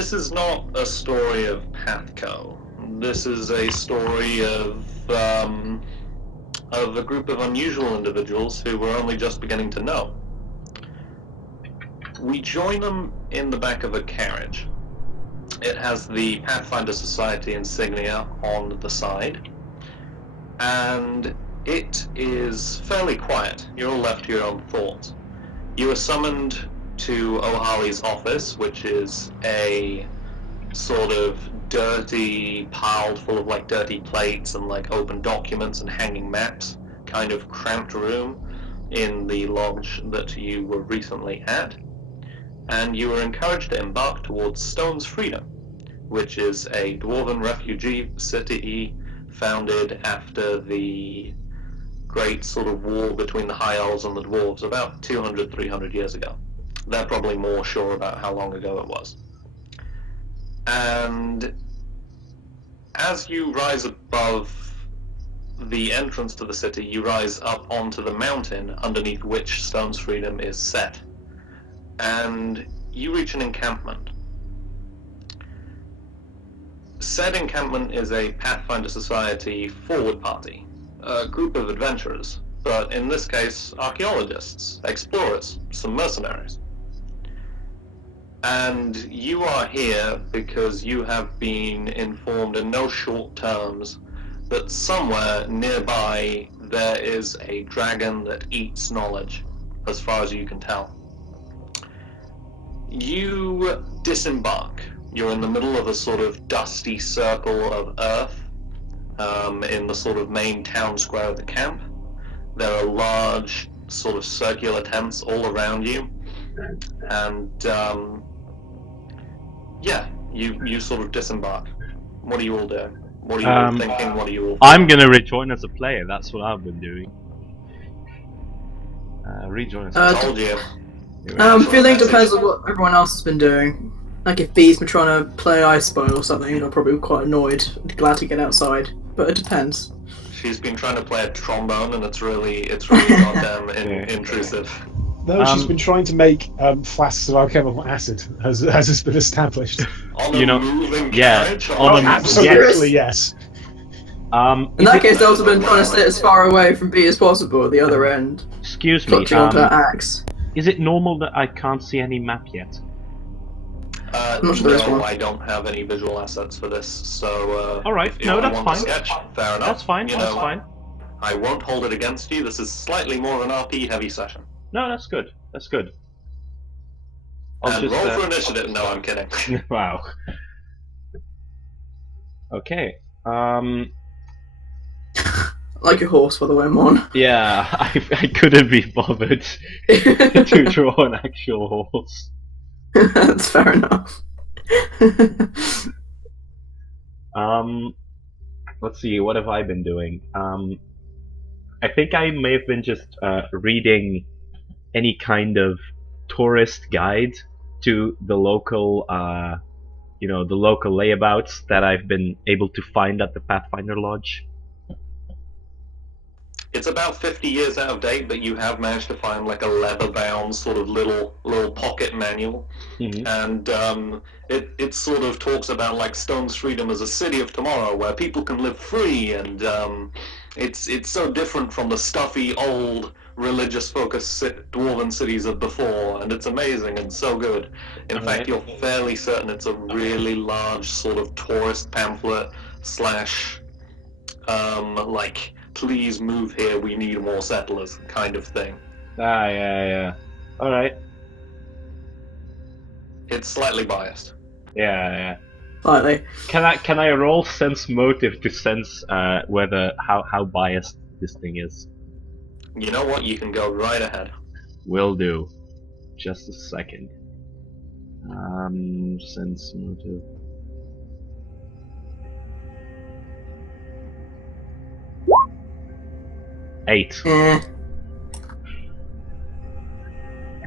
This is not a story of PATHCO. This is a story of a group of unusual individuals who we're only just beginning to know. We join them in the back of a carriage. It has the Pathfinder Society insignia on the side, and it is fairly quiet. You're all left to your own thoughts. You are summoned to O'Harley's office, which is a sort of dirty, piled full of like dirty plates and like open documents and hanging maps, kind of cramped room in the lodge that you were recently at. And you were encouraged to embark towards Stone's Freedom, which is a dwarven refugee city founded after the great sort of war between the High Elves and the Dwarves about 200, 300 years ago. They're probably more sure about how long ago it was. And as you rise above the entrance to the city, you rise up onto the mountain underneath which Stone's Freedom is set. And you reach an encampment. Said encampment is a Pathfinder Society forward party, a group of adventurers, but in this case, archaeologists, explorers, some mercenaries. And you are here because you have been informed in no short terms that somewhere nearby there is a dragon that eats knowledge, as far as you can tell. You disembark. You're in the middle of a sort of dusty circle of earth in the sort of main town square of the camp. There are large sort of circular tents all around you, and yeah, you sort of disembark. What are you all doing? What are you all thinking? What are you all I'm gonna rejoin as a player, that's what I've been doing. Rejoin as a told you. Feeling depends on what everyone else has been doing. Like if B's been trying to play I Spy or something, I'm probably quite annoyed. Glad to get outside, but it depends. She's been trying to play a trombone, and it's really goddamn intrusive. No, she's been trying to make flasks of alchemical acid, as has been established. On a moving carriage? Absolutely, yes. In that case, they've also been trying to stay as far away from B as possible at the other end. Excuse me, clutching onto that axe. Is it normal that I can't see any map yet? No, I don't have any visual assets for this, so alright, no, that's fine. Sketch, fair enough. That's fine, that's fine. I won't hold it against you. This is slightly more of an RP heavy session. No, that's good. That's good. And roll for initiative. No, I'm kidding. Wow. Okay. Like a horse, by the way, Mon. Yeah, I couldn't be bothered to draw an actual horse. That's fair enough. Let's see, what have I been doing? I think I may have been just reading any kind of tourist guide to the local, the local layabouts that I've been able to find at the Pathfinder Lodge. It's about 50 years out of date, but you have managed to find like a leather-bound sort of little pocket manual, and it sort of talks about like Stone's Freedom as a city of tomorrow where people can live free, and it's so different from the stuffy old religious-focused dwarven cities of before, and it's amazing and so good. In fact, you're fairly certain it's a really large sort of tourist pamphlet slash like, please move here, we need more settlers kind of thing. Yeah. Alright. It's slightly biased. Yeah. Slightly. Can I roll sense motive to sense whether how biased this thing is? You know what? You can go right ahead. Will do. Just a second. Sense motive. Eight.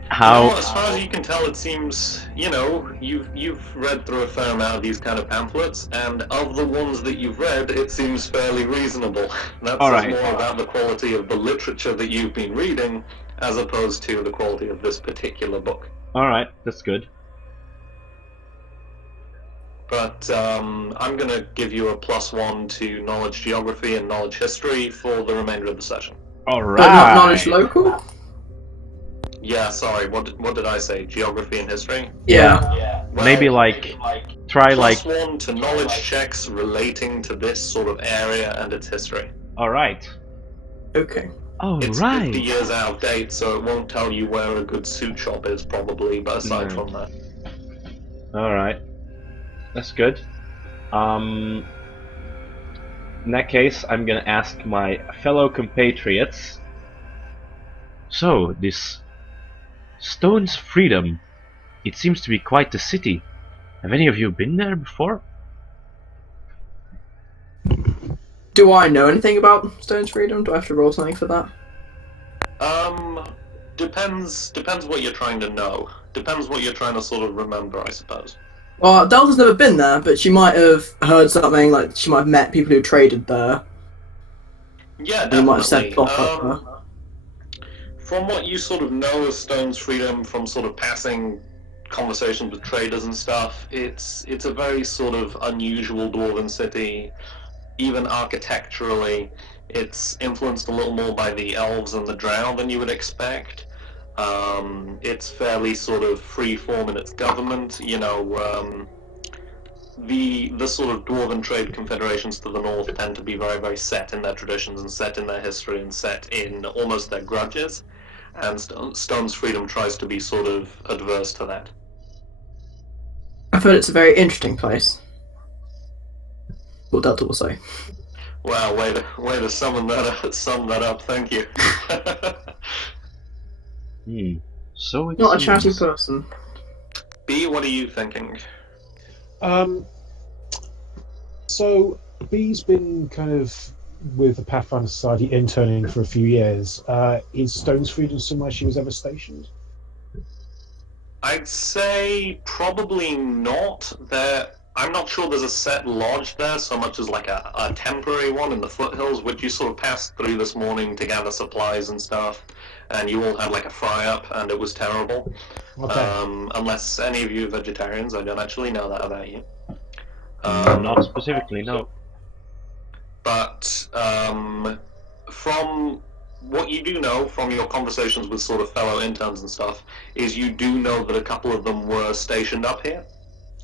How? As far as you can tell, it seems, you've read through a fair amount of these kind of pamphlets, and of the ones that you've read, it seems fairly reasonable. That says more about the quality of the literature that you've been reading, as opposed to the quality of this particular book. Alright, that's good. but I'm going to give you a +1 to knowledge geography and knowledge history for the remainder of the session. All But not knowledge right. local? Yeah, sorry, what did I say? Geography and history? Yeah. Well, Maybe like try like. +1 to knowledge checks relating to this sort of area and its history. All right. Okay. All It's right. 50 years out of date, so it won't tell you where a good suit shop is, probably, but aside No. from that. All right. That's good. In that case, I'm gonna ask my fellow compatriots. So, this Stone's Freedom, it seems to be quite the city. Have any of you been there before? Do I know anything about Stone's Freedom? Do I have to roll something for that? Depends what you're trying to know. Depends what you're trying to sort of remember, I suppose. Well, Delta's never been there, but she might have heard something, like she might have met people who traded there. Yeah, They might have sent definitely. Plop up there. From what you sort of know of Stone's Freedom, from sort of passing conversations with traders and stuff, it's a very sort of unusual dwarven city. Even architecturally, it's influenced a little more by the elves and the drow than you would expect. It's fairly sort of free-form in its government. You know, the sort of dwarven trade confederations to the north tend to be very, very set in their traditions and set in their history and set in almost their grudges. And Stone's Freedom tries to be sort of adverse to that. I've heard it's a very interesting place. What Delta will say. Wow, way to sum that up. Thank you. So it Not a seems. chatty person. B, what are you thinking? So B's been kind of with the Pathfinder Society interning for a few years. Is Stone's Freedom somewhere she was ever stationed? I'd say probably not. I'm not sure there's a set lodge there so much as like a temporary one in the foothills, which you sort of passed through this morning to gather supplies and stuff, and you all had like a fry-up, and it was terrible. Okay. Unless any of you are vegetarians, I don't actually know that about you. Not specifically, no. But from what you do know from your conversations with sort of fellow interns and stuff, is you do know that a couple of them were stationed up here.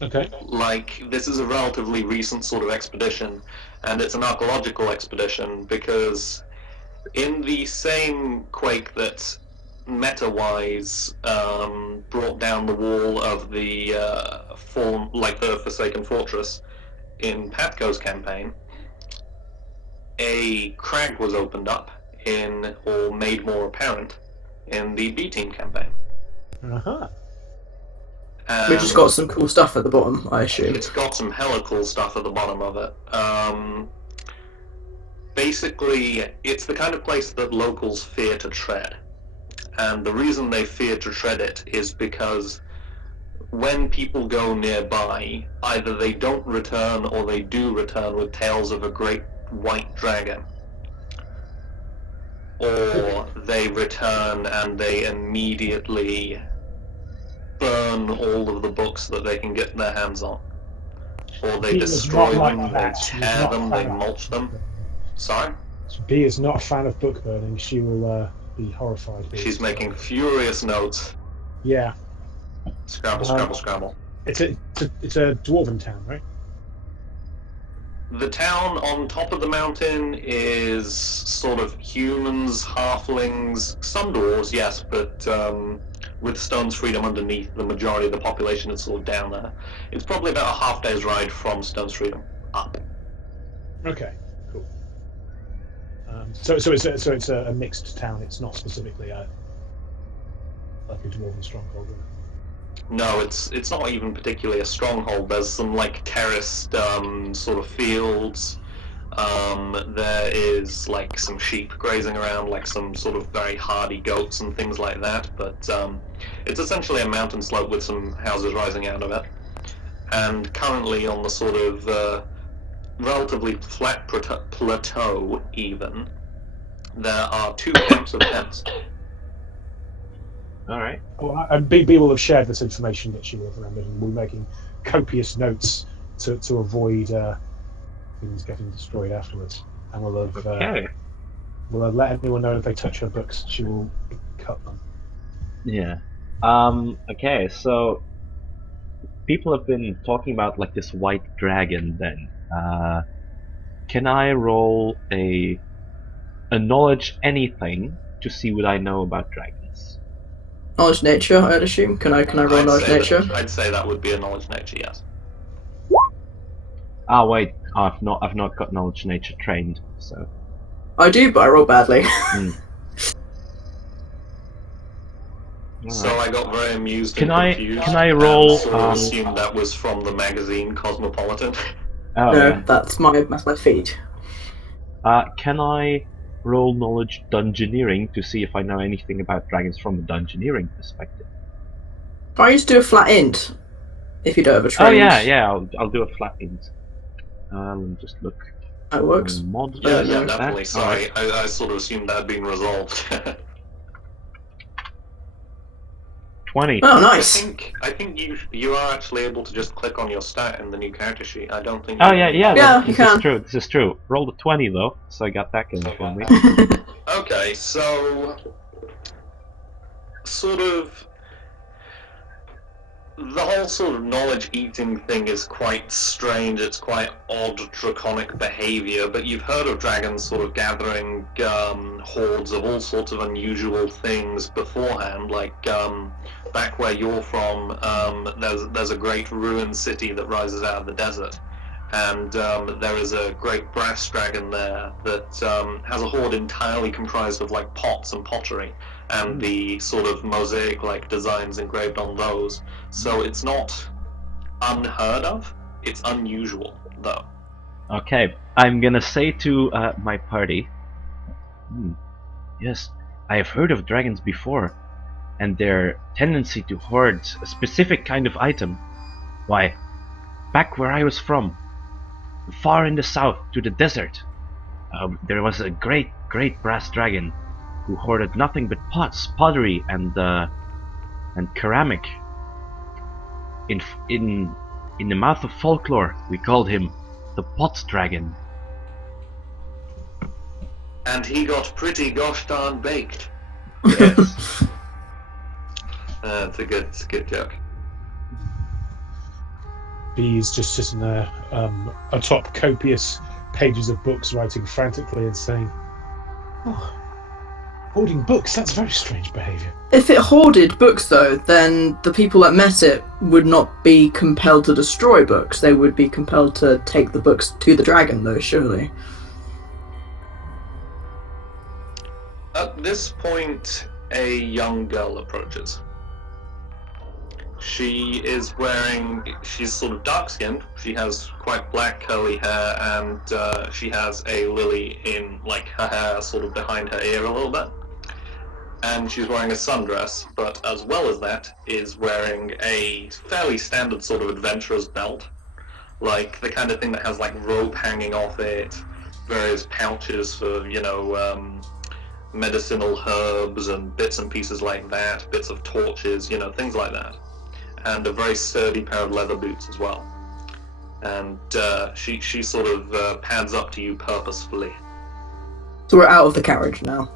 Okay. Like, this is a relatively recent sort of expedition, and it's an archaeological expedition because in the same quake that meta-wise brought down the wall of the the Forsaken Fortress in PATHCO's campaign, a crag was opened up or made more apparent in the B-Team campaign. Uh-huh. Which has got some cool stuff at the bottom, I assume. It's got some hella cool stuff at the bottom of it. Basically, it's the kind of place that locals fear to tread. And the reason they fear to tread it is because when people go nearby, either they don't return or they do return with tales of a great white dragon. Or they return and they immediately burn all of the books that they can get their hands on. Or they B is destroy not like them, they that. She's tear not them, a they fan of mulch them. book burning. Sorry? B is not a fan of book burning. She will be horrified. She's making furious notes. Yeah. Scrabble, scrabble, scrabble. It's a dwarven town, right? The town on top of the mountain is sort of humans, halflings, some dwarves, yes, but with Stone's Freedom underneath, the majority of the population is sort of down there. It's probably about a half day's ride from Stone's Freedom up. Okay, cool. So it's a mixed town. It's not specifically like a dwarven stronghold. Right? No, it's not even particularly a stronghold. There's some like terraced sort of fields. There is like some sheep grazing around, like some sort of very hardy goats and things like that. But it's essentially a mountain slope with some houses rising out of it. And currently on the sort of relatively flat plateau, even there are 2 camps of tents. All right. Well, and B will have shared this information that she will have remembered, and we're making copious notes to avoid things getting destroyed afterwards. And we'll have let anyone know if they touch her books, she will cut them. Yeah. Okay, so people have been talking about like this white dragon then. Can I roll a knowledge anything to see what I know about dragons? Knowledge nature, I'd assume. Can I roll knowledge nature? I'd say that would be a knowledge nature, yes. Ah, wait, I've not got knowledge nature trained, so. I do, but I roll badly. So I got very amused Can and I- confused. can I roll, And sort of assumed that was from the magazine Cosmopolitan. Oh, No, yeah. that's my feed. Can I roll knowledge dungeoneering to see if I know anything about dragons from a dungeoneering perspective? Try to do a flat int if you don't have a Oh trained. yeah, I'll do a flat int. Let me just look. That works. Mod Yeah, yeah, definitely. Alright. Sorry, I sort of assumed that had been resolved. 20. Oh, I nice. think you are actually able to just click on your stat in the new character sheet. I don't think. Oh yeah, Yeah, you this is can. true. This is true. Rolled a 20 though, so I got that going for me. Okay, so sort of the whole sort of knowledge eating thing is quite strange. It's quite odd, draconic behavior. But you've heard of dragons sort of gathering hordes of all sorts of unusual things beforehand. Like back where you're from, there's a great ruined city that rises out of the desert. And there is a great brass dragon there that has a horde entirely comprised of like pots and pottery and the sort of mosaic like designs engraved on those. So it's not unheard of, it's unusual though. Okay, I'm gonna say to my party, yes, I have heard of dragons before, and their tendency to hoard a specific kind of item. Why, back where I was from, far in the south to the desert, there was a great brass dragon who hoarded nothing but pots, pottery, and ceramic. In the mouth of folklore, we called him the Pot Dragon. And he got pretty gosh darn baked. Yes. It's a good joke. Bee's just sitting there atop copious pages of books, writing frantically and saying, "Oh, hoarding books, that's very strange behaviour." If it hoarded books, though, then the people that met it would not be compelled to destroy books. They would be compelled to take the books to the dragon, though, surely. At this point, a young girl approaches. She's sort of dark-skinned, she has quite black curly hair, and she has a lily in, like, her hair sort of behind her ear a little bit. And she's wearing a sundress, but as well as that, is wearing a fairly standard sort of adventurer's belt. Like, the kind of thing that has, like, rope hanging off it, various pouches for, medicinal herbs and bits and pieces like that, bits of torches, things like that. And a very sturdy pair of leather boots as well. And she sort of pads up to you purposefully. So we're out of the carriage now.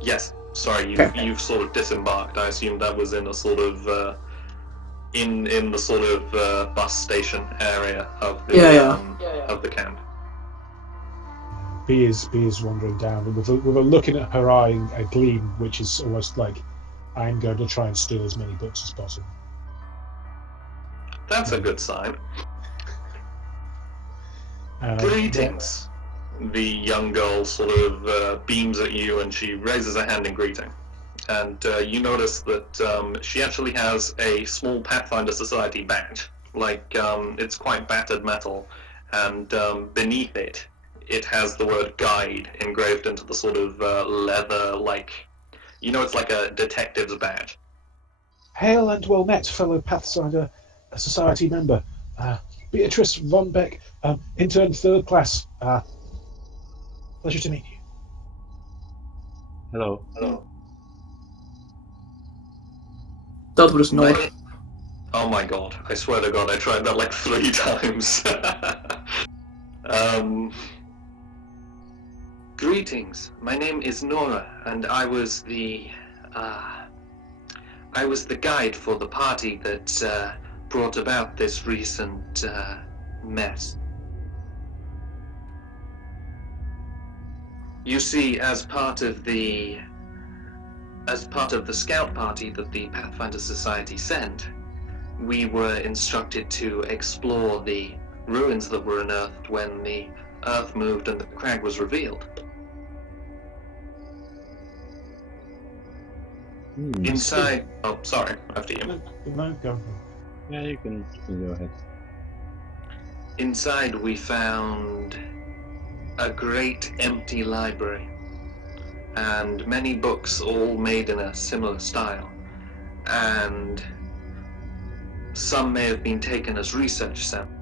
Yes, sorry, Okay. you've sort of disembarked. I assume that was in a sort of in the sort of bus station area of the of the camp. Bee is wandering down with a look in her eye, a gleam which is almost like, I'm going to try and steal as many books as possible. That's a good sign. Greetings. The young girl sort of beams at you and she raises her hand in greeting. And you notice that she actually has a small Pathfinder Society badge. Like, it's quite battered metal. And beneath it, it has the word guide engraved into the sort of leather, like, it's like a detective's badge. Hail and well met, fellow Pathfinder Society member. Beatrice von Beck, intern 3rd class. Pleasure to meet you. Hello. Dad will just nod. Oh my god, I swear to god, I tried that like 3 times. Greetings, my name is Nora, and I was the guide for the party that brought about this recent mess. You see, as part of the scout party that the Pathfinder Society sent, we were instructed to explore the ruins that were unearthed when the earth moved and the crag was revealed. Inside... Oh, sorry, after you. No, go. Yeah, you can go ahead. Inside we found a great empty library, and many books all made in a similar style, and some may have been taken as research samples.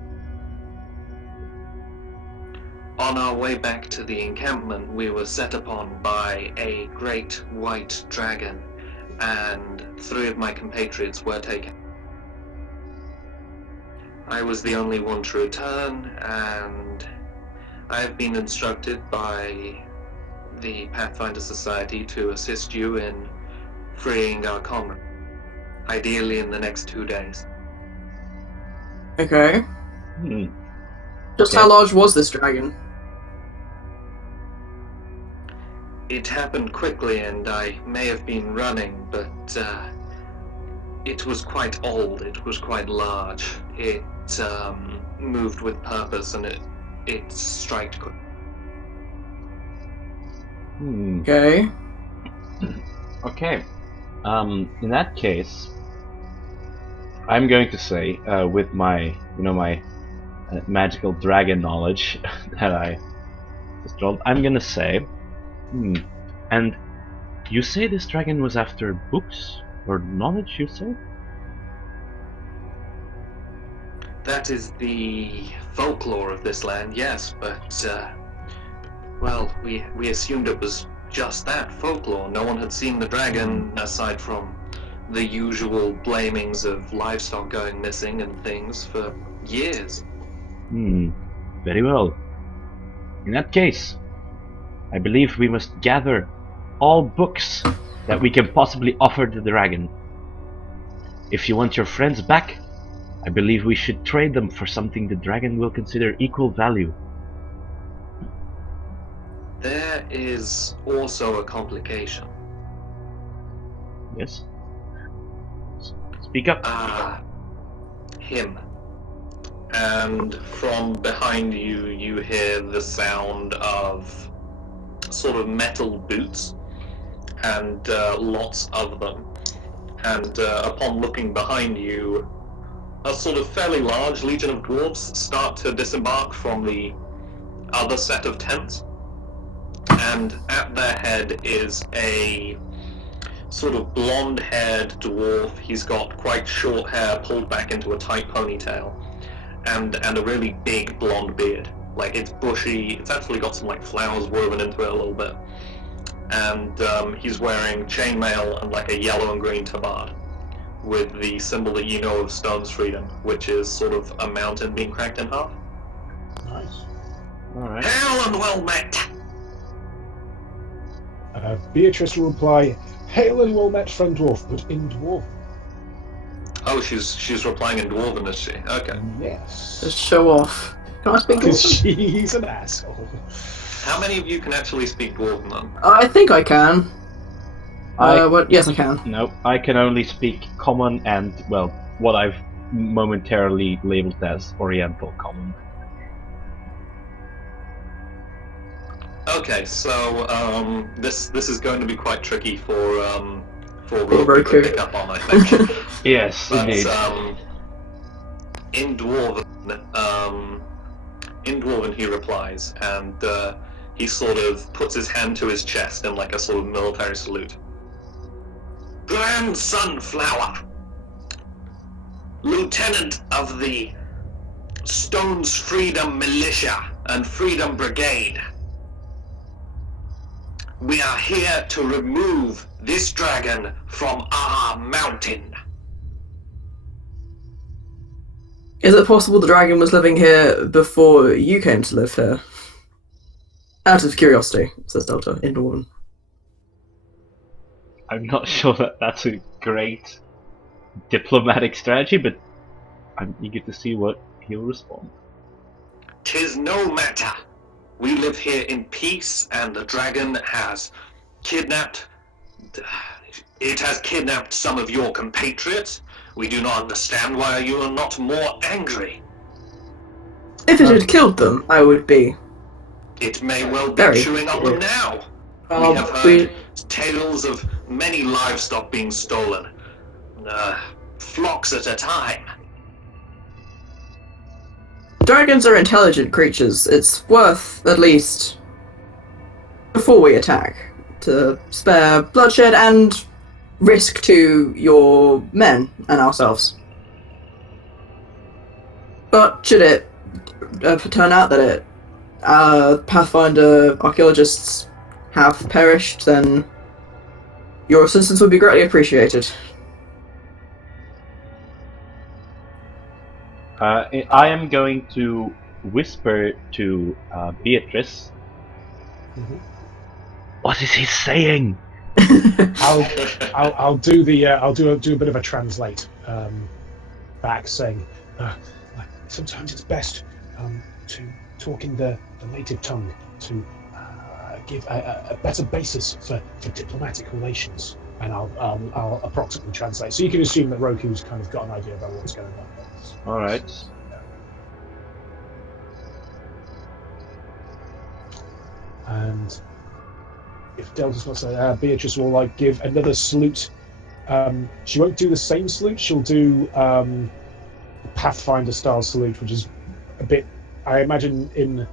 On our way back to the encampment, we were set upon by a great white dragon, and 3 of my compatriots were taken. I was the only one to return, and I have been instructed by the Pathfinder Society to assist you in freeing our comrade, ideally in the next 2 days. Okay. Just Okay. how large was this dragon? It happened quickly and I may have been running, but it was quite old, it was quite large. It moved with purpose and it striked quick. Okay. Okay. In that case, I'm going to say, with my, my magical dragon knowledge that I just rolled, I'm gonna say, and you say this dragon was after books or knowledge, you say? That is the folklore of this land, yes, but well, we assumed it was just that, folklore. No one had seen the dragon aside from the usual blamings of livestock going missing and things for years. Very well. In that case, I believe we must gather all books that we can possibly offer the dragon. If you want your friends back, I believe we should trade them for something the dragon will consider equal value. There is also a complication. Yes? Speak up. Him. And from behind you, you hear the sound of sort of metal boots, and lots of them. And upon looking behind you, a sort of fairly large legion of dwarves start to disembark from the other set of tents. And at their head is a sort of blonde-haired dwarf. He's got quite short hair pulled back into a tight ponytail, and a really big blonde beard. Like, it's bushy, it's actually got some like flowers woven into it a little bit. And he's wearing chainmail and like a yellow and green tabard with the symbol that you know of Stone's Freedom, which is sort of a mountain being cracked in half. Nice. Alright. Hail and well met! Beatrice will reply, "Hail and well met, friend dwarf, but in dwarf." Oh, she's replying in Dwarven, is she? Okay. Yes. Just show off. Can I speak Because Dwarven? she's an asshole. How many of you can actually speak Dwarven then? I think I can. Yes, I can. No, I can only speak common and, well, what I've momentarily labeled as Oriental common. Okay, so this is going to be quite tricky for Roku Roku to pick up on, I think. Yes, But indeed. in Dwarven he replies, and he sort of puts his hand to his chest in like a sort of military salute. Grand Sunflower, Lieutenant of the Stone's Freedom Militia and Freedom Brigade. We are here to remove this dragon from our mountain. Is it possible the dragon was living here before you came to live here? Out of curiosity, says Delta in Dwarven. I'm not sure that that's a great diplomatic strategy, but I'm eager to see what he'll respond. 'Tis no matter. We live here in peace, and the dragon has kidnapped... It has kidnapped some of your compatriots. We do not understand why you are not more angry. If it had killed them, I would be. It may well be Very chewing on them now. We Well, have heard tales of many livestock being stolen. Flocks at a time. Dragons are intelligent creatures. It's worth, at least, before we attack, to spare bloodshed and risk to your men and ourselves. But should it turn out that Pathfinder archaeologists have perished, then your assistance would be greatly appreciated. I am going to whisper to Beatrice. Mhm. What is he saying? I'll do the I'll do a bit of a translate back, saying sometimes it's best to talk in the native tongue to give a better basis for diplomatic relations, and I'll approximately translate. So you can assume that Roku's kind of got an idea about what's going on. All right. And if Delta's not saying, Beatrice will like give another salute. She won't do the same salute. She'll do Pathfinder style salute, which is a bit. I imagine in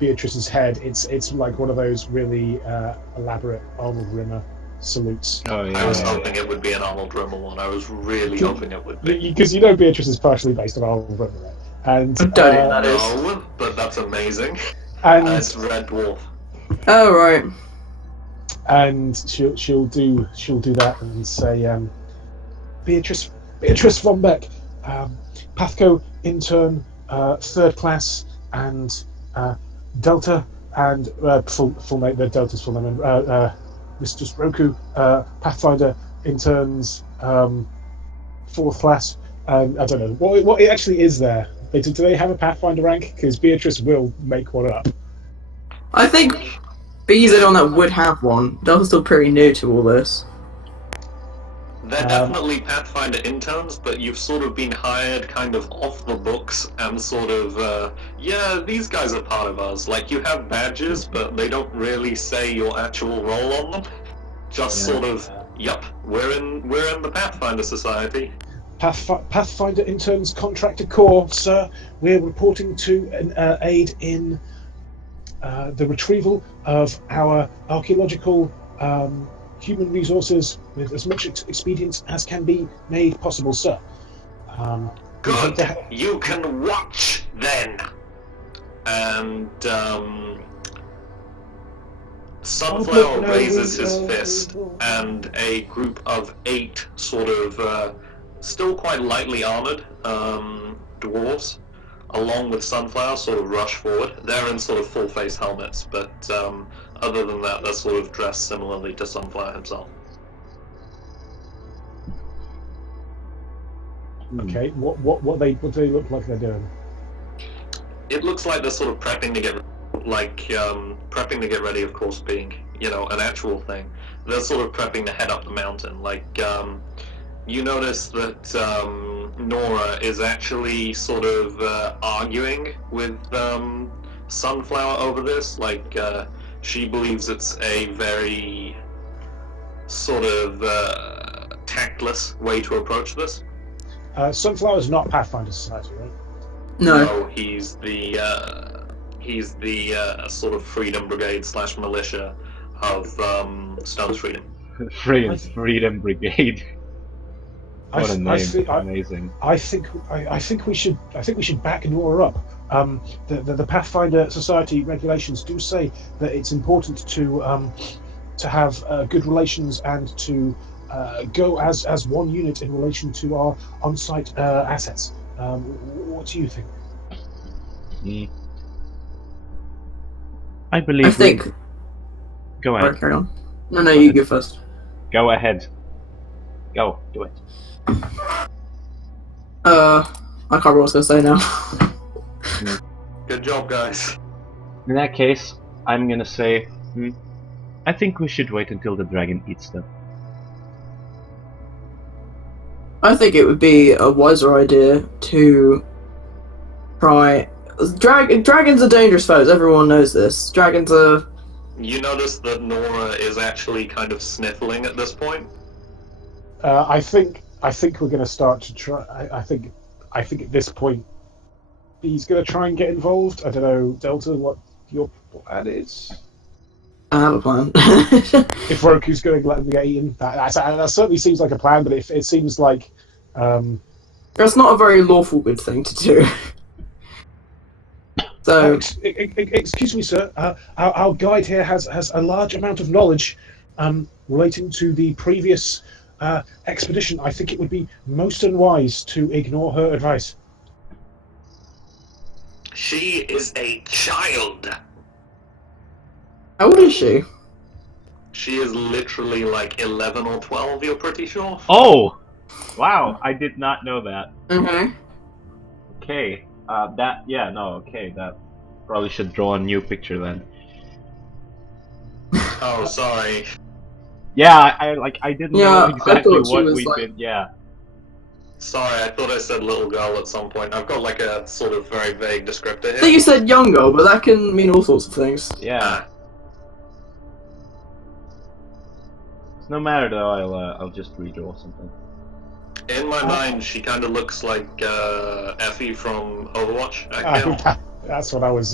Beatrice's head, it's like one of those really elaborate Arnold Rimmer salutes. Oh yeah. I was hoping it would be an Arnold Rimmer one. I was really hoping it would be. Because you know Beatrice is partially based on Arnold Rimmer, right? And I don't know that is. No, but that's amazing. and It's Red Dwarf. Oh, right. and she'll do that and say, Beatrice von Beck, PATHCO intern, third class, and Delta, and full name. Delta's full name. Mr. Roku, Pathfinder interns, fourth class. And I don't know what it actually is there. Do they have a Pathfinder rank? Because Beatrice will make one up. I think B's the one that would have one. Delta's still pretty new to all this. They're definitely Pathfinder interns, but you've sort of been hired kind of off the books and sort of, yeah, these guys are part of us. Like, you have badges, but they don't really say your actual role on them. Just sort of, yup, we're in the Pathfinder Society. Pathfinder interns contractor corps, sir. We're reporting to an aid in the retrieval of our archaeological human resources with as much expedience as can be made possible, sir. Good. You can watch then. And Sunflower raises his fist, and a group of 8 sort of still quite lightly armored dwarves, along with Sunflower, sort of rush forward. They're in sort of full-face helmets, but other than that, they're sort of dressed similarly to Sunflower himself. Okay, what do they look like they're doing? It looks like they're sort of prepping to get ready, of course, being, you know, an actual thing. They're sort of prepping to head up the mountain. Like, you notice that Nora is actually sort of arguing with Sunflower over this. Like, she believes it's a very sort of tactless way to approach this. Sunflower's not Pathfinder Society, right? No. He's the sort of Freedom Brigade / militia of Stone's Freedom. Freedom Brigade. What a name! Amazing. I think we should back Nora up. The Pathfinder Society regulations do say that it's important to have good relations and to go as one unit in relation to our on-site assets. What do you think? Mm. I believe I think. Go Alright, ahead. carry on. No, Go you ahead. go first. Go ahead. Go. Do it. I can't remember what I was gonna say now. Good job, guys. In that case, I'm gonna say, I think we should wait until the dragon eats them. I think it would be a wiser idea to try. Dragons are dangerous foes. Everyone knows this. Dragons are. You notice that Nora is actually kind of sniffling at this point. I think we're going to start to try. I think at this point he's going to try and get involved. I don't know, Delta, what your plan is. I have a plan. If Roku's going to let them get eaten, that certainly seems like a plan. But it seems like That's not a very lawful good thing to do. So, excuse me, sir. Our guide here has a large amount of knowledge relating to the previous expedition. I think it would be most unwise to ignore her advice. She is a child. how old is she? She is literally like 11 or 12, you're pretty sure? Oh! Wow, I did not know that. Okay. Okay, that probably should draw a new picture then. Oh, sorry. Yeah, I didn't Yeah, know I exactly thought she what was, we've like- been, yeah. Sorry, I thought I said little girl at some point. I've got like a sort of very vague descriptor I think here. you said younger, but that can mean all sorts of things. Yeah. Ah, It's no matter though, I'll just redraw something. in my mind, she kind of looks like Effie from Overwatch. Okay, That's what I was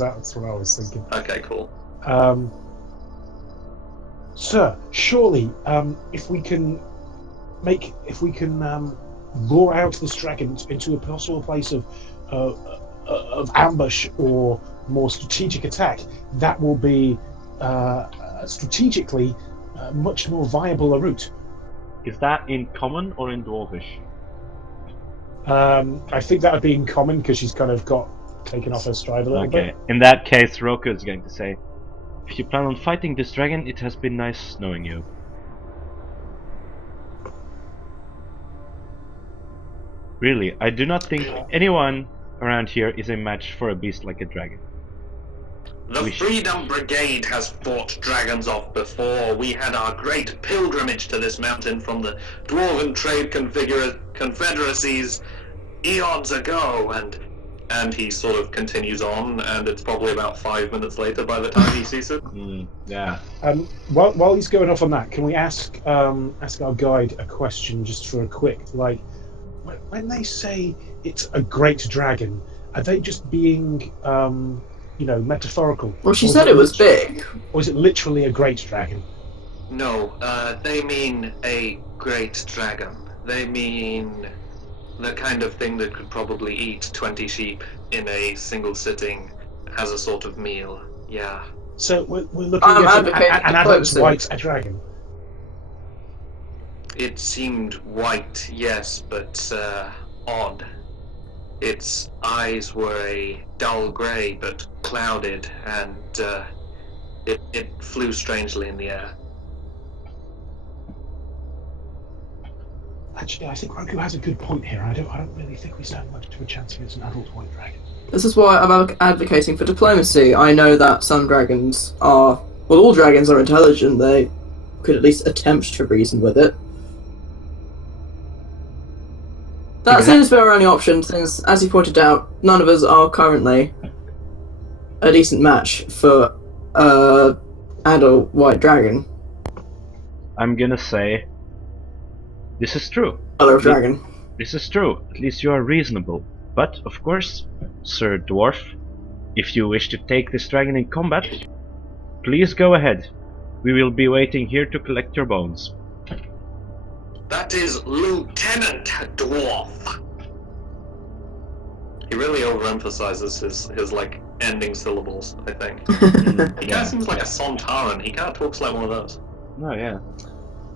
thinking. okay, cool. Sir, surely, if we can lure out this dragon into a possible place of ambush or more strategic attack, that will be strategically much more viable a route. Is that in common or in dwarvish? I think that would be in common because she's kind of got taken off her stride a little Okay, bit. in that case, Roku is going to say, if you plan on fighting this dragon, it has been nice knowing you. Really, I do not think anyone around here is a match for a beast like a dragon. The Freedom Brigade has fought dragons off before. We had our great pilgrimage to this mountain from the Dwarven Trade Confederacies eons ago, and he sort of continues on, and it's probably about 5 minutes later by the time he sees it. Yeah. While he's going off on that, can we ask our guide a question just for a quick, like, when they say it's a great dragon, are they just being metaphorical? Well, she said it was big. Or is it literally a great dragon? No, they mean a great dragon. They mean the kind of thing that could probably eat 20 sheep in a single sitting as a sort of meal. Yeah. So we're looking I'm at advocating an for adult closer. white dragon. It seemed white, yes, but odd. Its eyes were a dull grey but clouded, and it flew strangely in the air. Actually, I think Roku has a good point here. I don't really think we stand much of a chance against an adult white dragon. This is why I'm advocating for diplomacy. I know that some dragons are... Well, all dragons are intelligent. They could at least attempt to reason with it. That seems to be our only option, since, as you pointed out, none of us are currently a decent match for adult white dragon. I'm gonna say, this is true. Other dragon. This is true. At least you are reasonable. But, of course, Sir Dwarf, if you wish to take this dragon in combat, please go ahead. We will be waiting here to collect your bones. That is Lieutenant Dwarf. He really overemphasizes his like ending syllables, I think. He kind of seems like a Sontaran. He kind of talks like one of those. Oh yeah.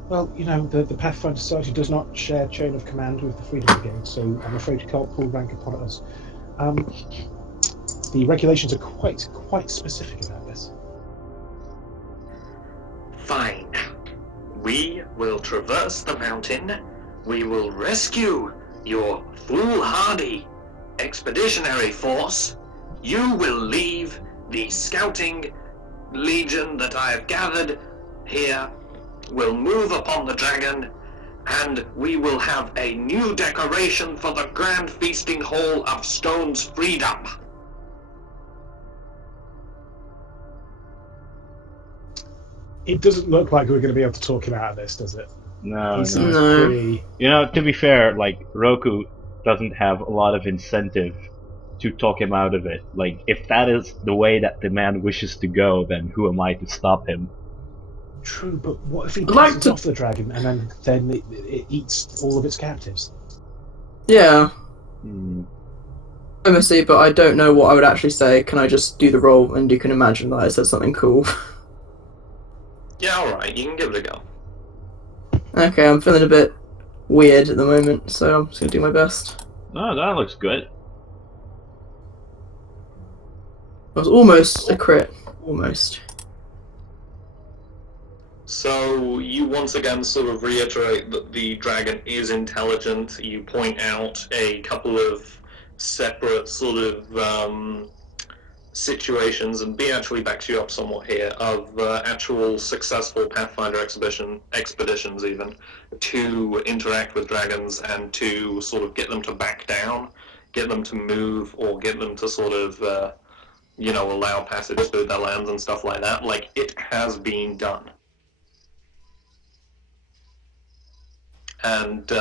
Well, the Pathfinder Society does not share chain of command with the Freedom Brigade, so I'm afraid you can't pull rank upon us. The regulations are quite specific about this. Fine. We will traverse the mountain. We will rescue your foolhardy expeditionary force. You will leave the scouting legion that I have gathered here. Will move upon the dragon, and we will have a new decoration for the grand feasting hall of Stone's freedom. It doesn't look like we're going to be able to talk him out of this, does it? No, He seems No. pretty. To be fair, like, Roku doesn't have a lot of incentive to talk him out of it. Like, if that is the way that the man wishes to go, then who am I to stop him? True, but what if he I'd like pisses to- off the dragon and then it eats all of its captives? Yeah, Hmm. diplomacy, but I don't know what I would actually say. Can I just do the roll and you can imagine that I said something cool? Yeah, alright, you can give it a go. Okay, I'm feeling a bit weird at the moment, so I'm just gonna do my best. Oh, that looks good. I was almost a crit. Almost. So you once again sort of reiterate that the dragon is intelligent. You point out a couple of separate sort of situations, and B actually backs you up somewhat here, of actual successful Pathfinder expeditions even, to interact with dragons and to sort of get them to back down, get them to move, or get them to sort of, allow passage through their lands and stuff like that. Like, it has been done. And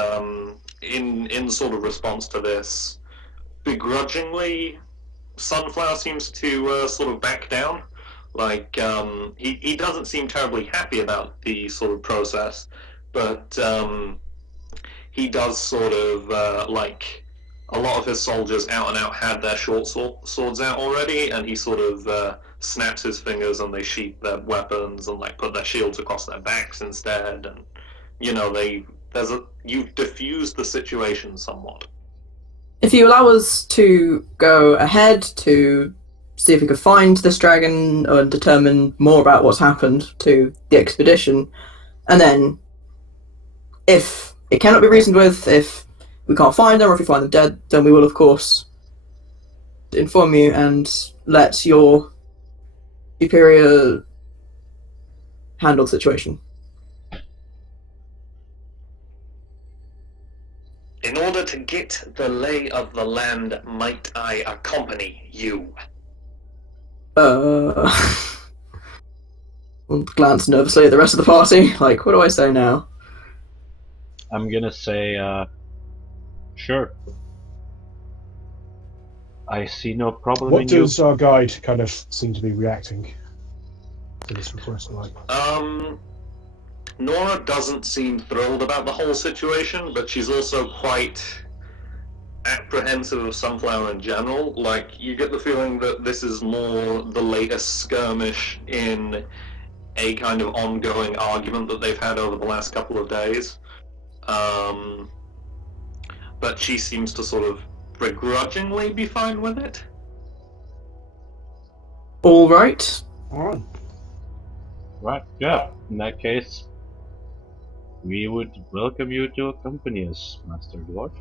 in sort of response to this, begrudgingly, Sunflower seems to sort of back down. Like, he doesn't seem terribly happy about the sort of process, but he does sort of, like, a lot of his soldiers out and out had their short swords out already, and he sort of snaps his fingers and they sheath their weapons and, like, put their shields across their backs instead, and, you've diffused the situation somewhat. If you allow us to go ahead to see if we can find this dragon or determine more about what's happened to the expedition, and then if it cannot be reasoned with, if we can't find them or if we find them dead, then we will of course inform you and let your superior handle the situation. In order to get the lay of the land, might I accompany you? I'll glance nervously at the rest of the party, like, what do I say now? I'm gonna say, sure. I see no problem What in you. does our guide kind of seem to be reacting to this request like? Nora doesn't seem thrilled about the whole situation, but she's also quite apprehensive of Sunflower in general. Like, you get the feeling that this is more the latest skirmish in a kind of ongoing argument that they've had over the last couple of days. But she seems to sort of begrudgingly be fine with it. All right. Alright. Right, yeah. In that case, we would welcome you to accompany us, Master Dwarf.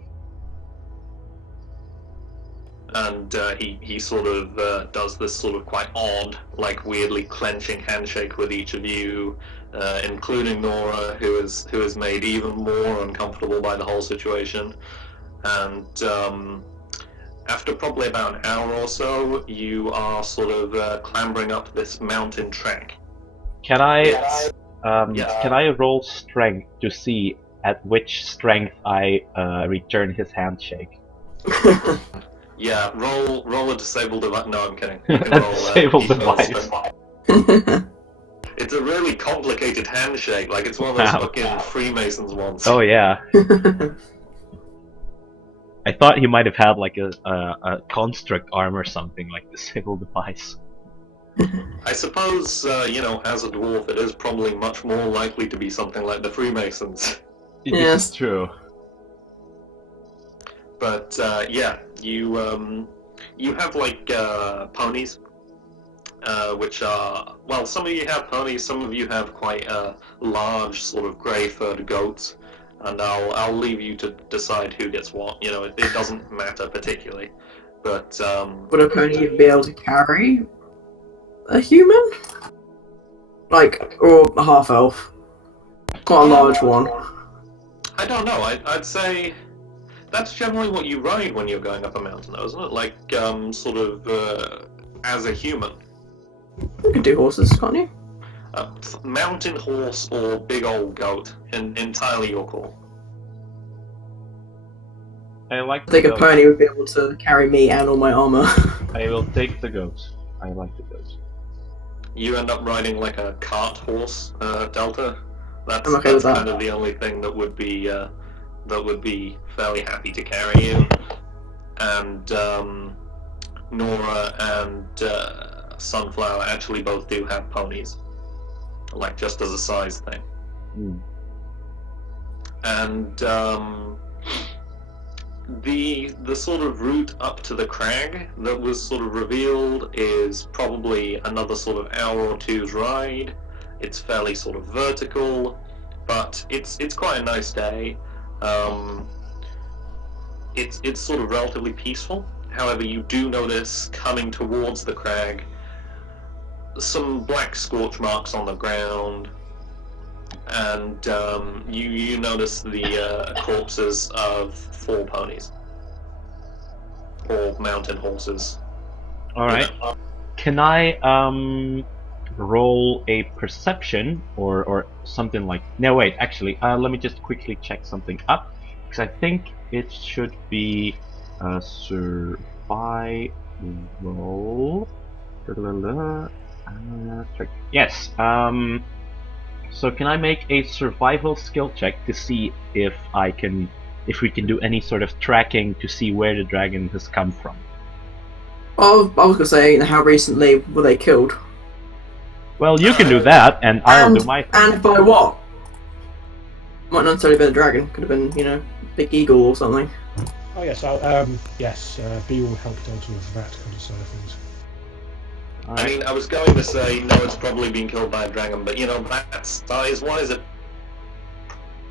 And he sort of does this sort of quite odd, like weirdly clenching handshake with each of you, including Nora, who is made even more uncomfortable by the whole situation. And after probably about an hour or so, you are sort of clambering up this mountain track. Can I Yes. can I roll strength to see at which strength I return his handshake? Yeah, roll a disabled device. No, I'm kidding. You can A roll, disabled equal device. strength. It's a really complicated handshake. Like, it's one of those Wow. fucking Freemasons ones. Oh yeah. I thought he might have had like a construct arm or something, like disabled device. I suppose, as a dwarf, it is probably much more likely to be something like the Freemasons. This Yes. is true. But yeah, you have like ponies, which are, well, some of you have ponies, some of you have quite large sort of grey-furred goats, and I'll leave you to decide who gets what. It doesn't matter particularly, but Would a pony even be able to carry a human? Like, or a half elf? Quite a large one. I don't know. I'd say that's generally what you ride when you're going up a mountain, though, isn't it? Like sort of as a human. You can do horses, can't you? Mountain horse or big old goat, entirely your call. I like I think the a goat. pony would be able to carry me and all my armor. I will take the goat. I like the goat. You end up riding like a cart horse, Delta. That's I'm okay with that. kind of the only thing that would be fairly happy to carry you. And Nora and Sunflower actually both do have ponies, like just as a size thing. Hmm. And the sort of route up to the crag that was sort of revealed is probably another sort of hour or two's ride. It's fairly sort of vertical, but it's quite a nice day. It's sort of relatively peaceful. However, you do notice coming towards the crag some black scorch marks on the ground, and you notice the corpses of 4 ponies, or mountain horses. Alright. Can I roll a perception or something like... No, wait, actually, let me just quickly check something up, because I think it should be a survival. Check. Yes. So can I make a survival skill check to see if we can do any sort of tracking to see where the dragon has come from? Oh, I was gonna say, how recently were they killed? Well, you can do that, and I'll do my thing. And by what? Might not necessarily be the dragon. Could have been, big eagle or something. Oh yes, B will help Delta with that kind of side of things. I mean, I was going to say, no, it's probably been killed by a dragon, but that size-wise, it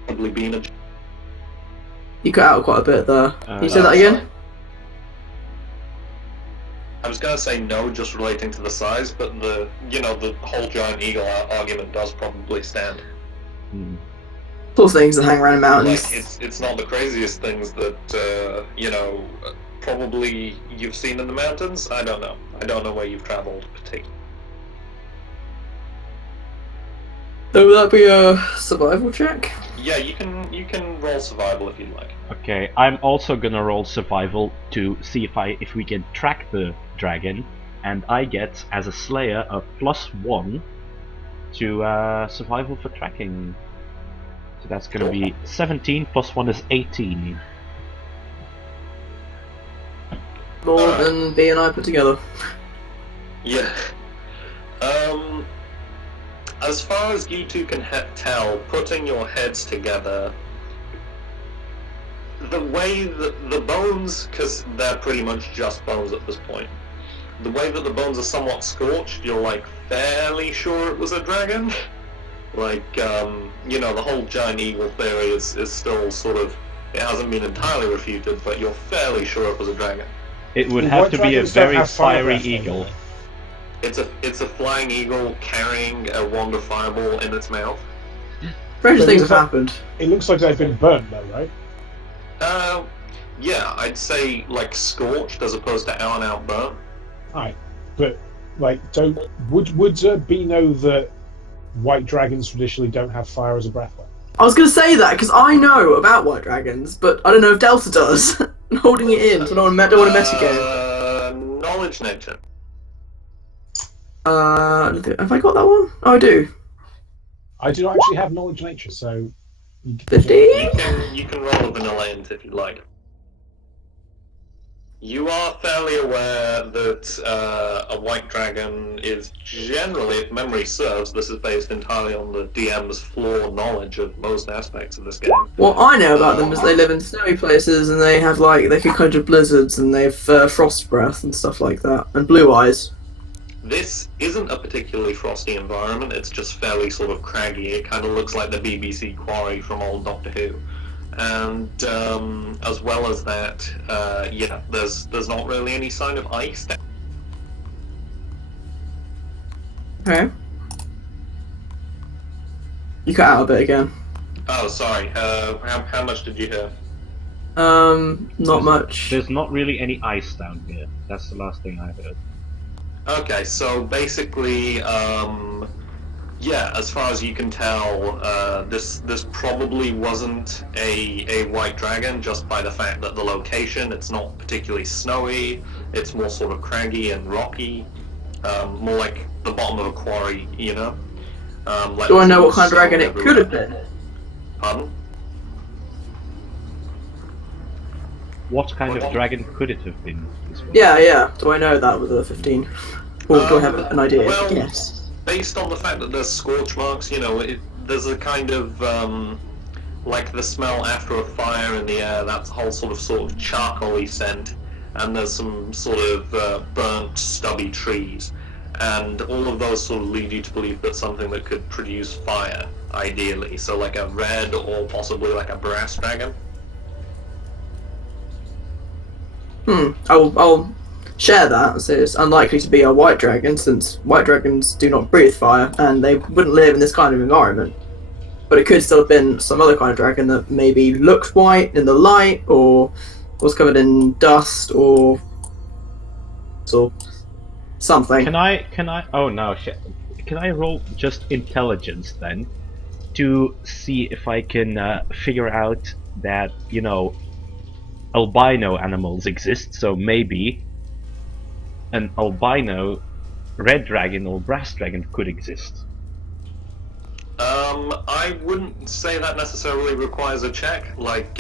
probably been a... You cut out quite a bit there. Can you say no, that again? I was going to say no, just relating to the size, but the whole giant eagle argument does probably stand. Hmm. Those things that hang around in mountains. Like, it's not the craziest things that, probably you've seen in the mountains. I don't know. I don't know where you've traveled particularly. So would that be a survival check? Yeah, you can roll survival if you'd like. Okay, I'm also gonna roll survival to see if we can track the dragon, and I get, as a slayer, a +1 to survival for tracking. So that's gonna be 17 plus 1 is 18. More than B and I put together. Yeah. As far as you two can tell, putting your heads together, the way that the bones, because they're pretty much just bones at this point, the way that the bones are somewhat scorched, you're like fairly sure it was a dragon. Like, the whole giant eagle theory is still sort of, it hasn't been entirely refuted, but you're fairly sure it was a dragon. It would Well, have what to be a dragons don't very have fire fiery breath, eagle. though? It's a flying eagle carrying a wand of fireball in its mouth. Strange But things it's have like- happened. It looks like they've been burnt, though, right? Yeah, I'd say like scorched as opposed to out and out burnt. Alright, but would B know that white dragons traditionally don't have fire as a breath weapon? I was gonna say that because I know about white dragons, but I don't know if Delta does. I'm holding it in, so I don't want to mess again. Knowledge nature. Have I got that one? Oh, I do. I do not actually have knowledge nature, so 15? You can roll a vanilla int if you'd like. You are fairly aware that a white dragon is generally, if memory serves, this is based entirely on the DM's flawed knowledge of most aspects of this game. What I know about them is they live in snowy places and they have they can conjure blizzards and they've frost breath and stuff like that, and blue eyes. This isn't a particularly frosty environment, it's just fairly sort of craggy. It kind of looks like the BBC quarry from old Doctor Who. And as well as that, yeah, there's not really any sign of ice. Okay. You cut out a bit again. Oh, sorry. How much did you hear? Not much. There's not really any ice down here. That's the last thing I heard. Okay, so basically, yeah, as far as you can tell, this probably wasn't a white dragon just by the fact that the location, it's not particularly snowy, it's more sort of craggy and rocky, more like the bottom of a quarry, you know? Like Do I know what kind of dragon it could have been? Pardon? What kind of dragon could it have been? Yeah. Do I know that with a 15? Or do I have an idea? Well, Yes. based on the fact that there's scorch marks, you know, there's a kind of, like the smell after a fire in the air, that whole sort of charcoaly scent, and there's some sort of burnt, stubby trees, and all of those sort of lead you to believe that something that could produce fire, ideally, so like a red or possibly like a brass dragon. I'll share that. So it's unlikely to be a white dragon, since white dragons do not breathe fire, and they wouldn't live in this kind of environment. But it could still have been some other kind of dragon that maybe looked white in the light, or was covered in dust, or something. Can I? Oh no, shit. Can I roll just intelligence then, to see if I can figure out that, you know, albino animals exist? So maybe an albino red dragon or brass dragon could exist. I wouldn't say that necessarily requires a check. Like,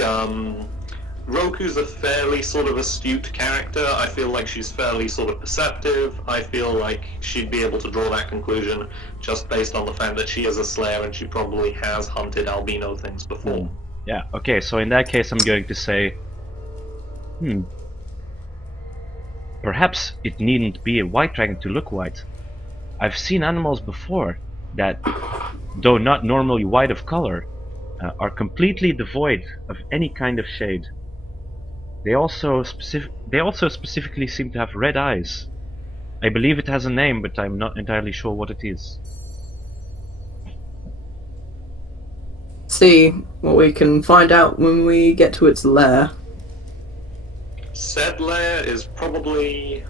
Roku's a fairly sort of astute character. I feel like she's fairly sort of perceptive. I feel like she'd be able to draw that conclusion just based on the fact that she is a slayer and she probably has hunted albino things before. Yeah, okay, so in that case I'm going to say, perhaps it needn't be a white dragon to look white. I've seen animals before that, though not normally white of color, are completely devoid of any kind of shade. They also specifically seem to have red eyes. I believe it has a name, but I'm not entirely sure what it is. See what we can find out when we get to its lair. Said lair is probably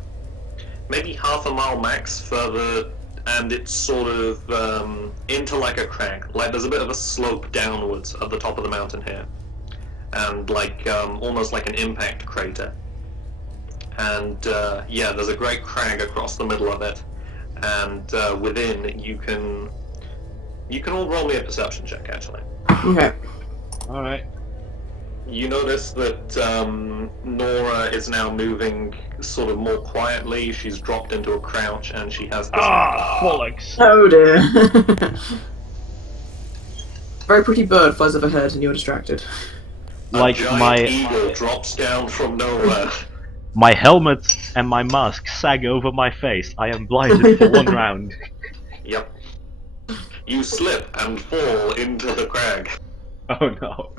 maybe half a mile max further, and it's sort of into like a crag. Like there's a bit of a slope downwards at the top of the mountain here, and like almost like an impact crater. And yeah, there's a great crag across the middle of it, and within you can all roll me a perception check actually. Okay. All right. You notice that Nora is now moving sort of more quietly. She's dropped into a crouch and she has this... bollocks! Oh dear. Very pretty bird flies overhead and you're distracted. Like a giant my eagle drops down from nowhere. my helmet and my mask sag over my face. I am blinded for one round. Yep. You slip and fall into the crag. Oh no.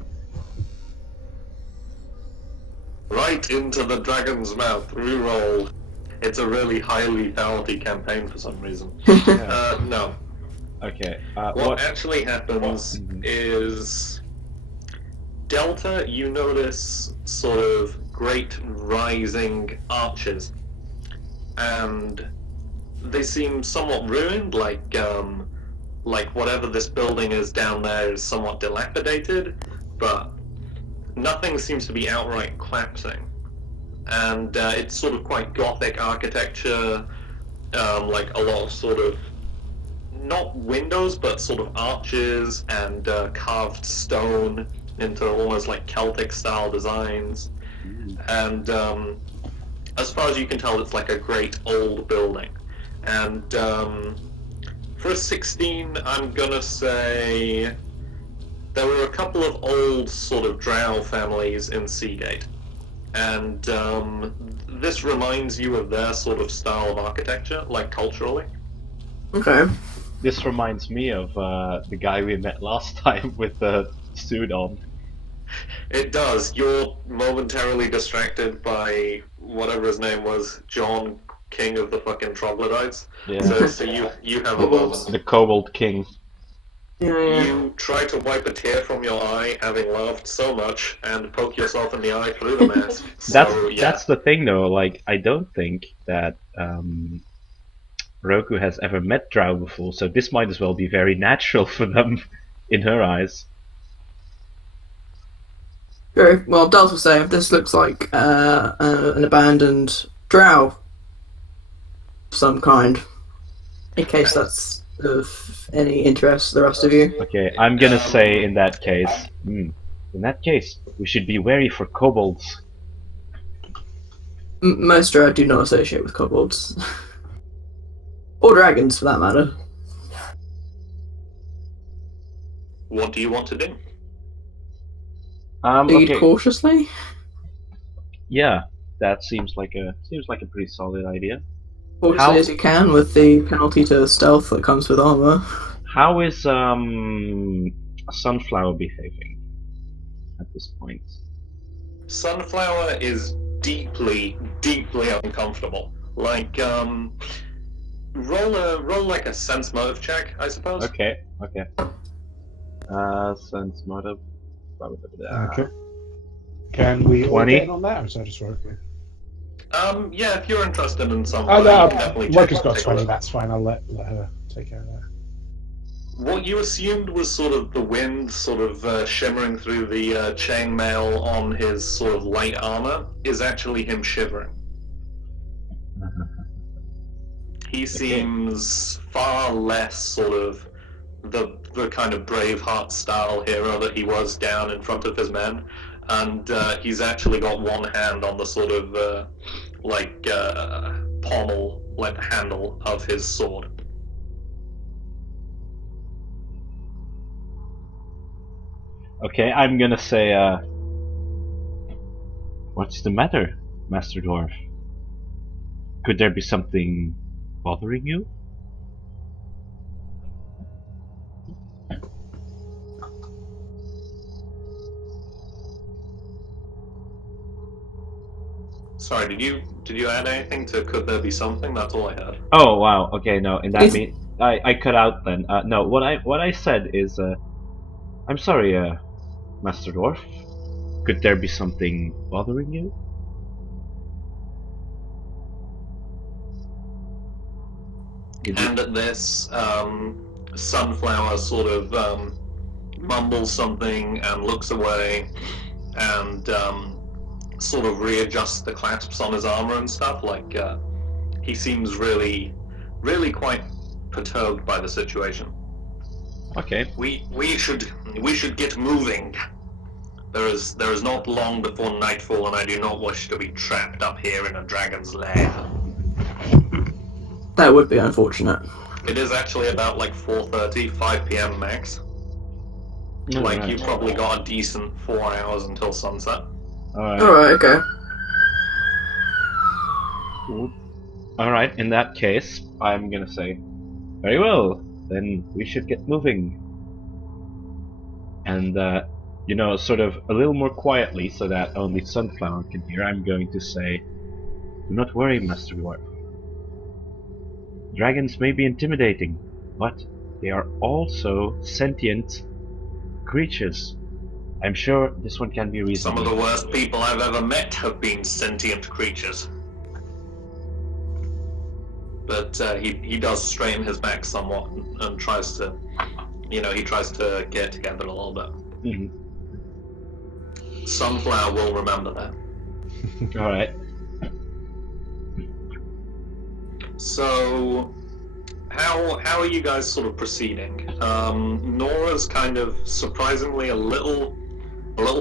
Right into the dragon's mouth. Reroll. It's a really high lethality campaign for some reason. No. Okay. What actually happens is... Delta, you notice sort of great rising arches. And they seem somewhat ruined, like whatever this building is down there is somewhat dilapidated, but nothing seems to be outright collapsing. And it's sort of quite gothic architecture, like a lot of sort of, not windows, but sort of arches and carved stone into almost like Celtic style designs. And as far as you can tell, it's like a great old building. And for a 16, I'm gonna say there were a couple of old sort of drow families in Seagate. And this reminds you of their sort of style of architecture, like culturally. Okay. This reminds me of the guy we met last time with the suit on. It does. You're momentarily distracted by whatever his name was, John, King of the fucking Troglodytes. Yeah. So you have a moment. The Kobold King. Yeah. You try to wipe a tear from your eye, having laughed so much, and poke yourself in the eye through the mask. That's the thing, though. Like, I don't think that Roku has ever met Drow before, so this might as well be very natural for them, in her eyes. True. Well, Dals will say this looks like an abandoned drow of some kind. In case that's of any interest to the rest of you. Okay, I'm gonna say in that case, we should be wary for kobolds. Most drow do not associate with kobolds. Or dragons, for that matter. What do you want to do? Lead Okay. cautiously. Yeah, that seems like a pretty solid idea. Cautiously How- as you can, with the penalty to stealth that comes with armor. How is Sunflower behaving at this point? Sunflower is deeply, deeply uncomfortable. Like, roll like a sense motive check, I suppose. Okay. Sense motive. Okay. Can we all 20? get in on that, or is that just right? Yeah, if you're interested in some Oh, way, no, you can definitely Loki's got take a 20, look. that's fine. I'll let her take care of that. What you assumed was sort of the wind sort of shimmering through the chainmail on his sort of light armor is actually him shivering. He seems far less sort of the kind of Braveheart style hero that he was down in front of his men, and he's actually got one hand on the sort of pommel, like handle of his sword. Okay, I'm gonna say, what's the matter, Master Dwarf? Could there be something bothering you? Sorry, did you add anything to could there be something? That's all I had. Oh wow. Okay, no. In that Is- mean I cut out then. No. What I said is, I'm sorry, Master Dwarf. Could there be something bothering you? And at this, Sunflower sort of mumbles something and looks away, and sort of readjusts the clasps on his armor and stuff. Like he seems really, really quite perturbed by the situation. Okay. We should get moving. There is not long before nightfall, and I do not wish to be trapped up here in a dragon's lair. That would be unfortunate. It is actually about like 4:30, 5 p.m. max. Like Alright. you've probably got a decent 4 hours until sunset. Alright, okay. Alright, in that case, I'm gonna say, very well, then we should get moving. And, sort of a little more quietly so that only Sunflower can hear, I'm going to say, do not worry, Master Dwarf. Dragons may be intimidating, but they are also sentient creatures. I'm sure this one can be Some reasonable. of the worst people I've ever met have been sentient creatures. But he does straighten his back somewhat and tries to, he tries to get together a little bit. Mhm. Sunflower will remember that. Alright. So, how are you guys sort of proceeding? Nora's kind of surprisingly a little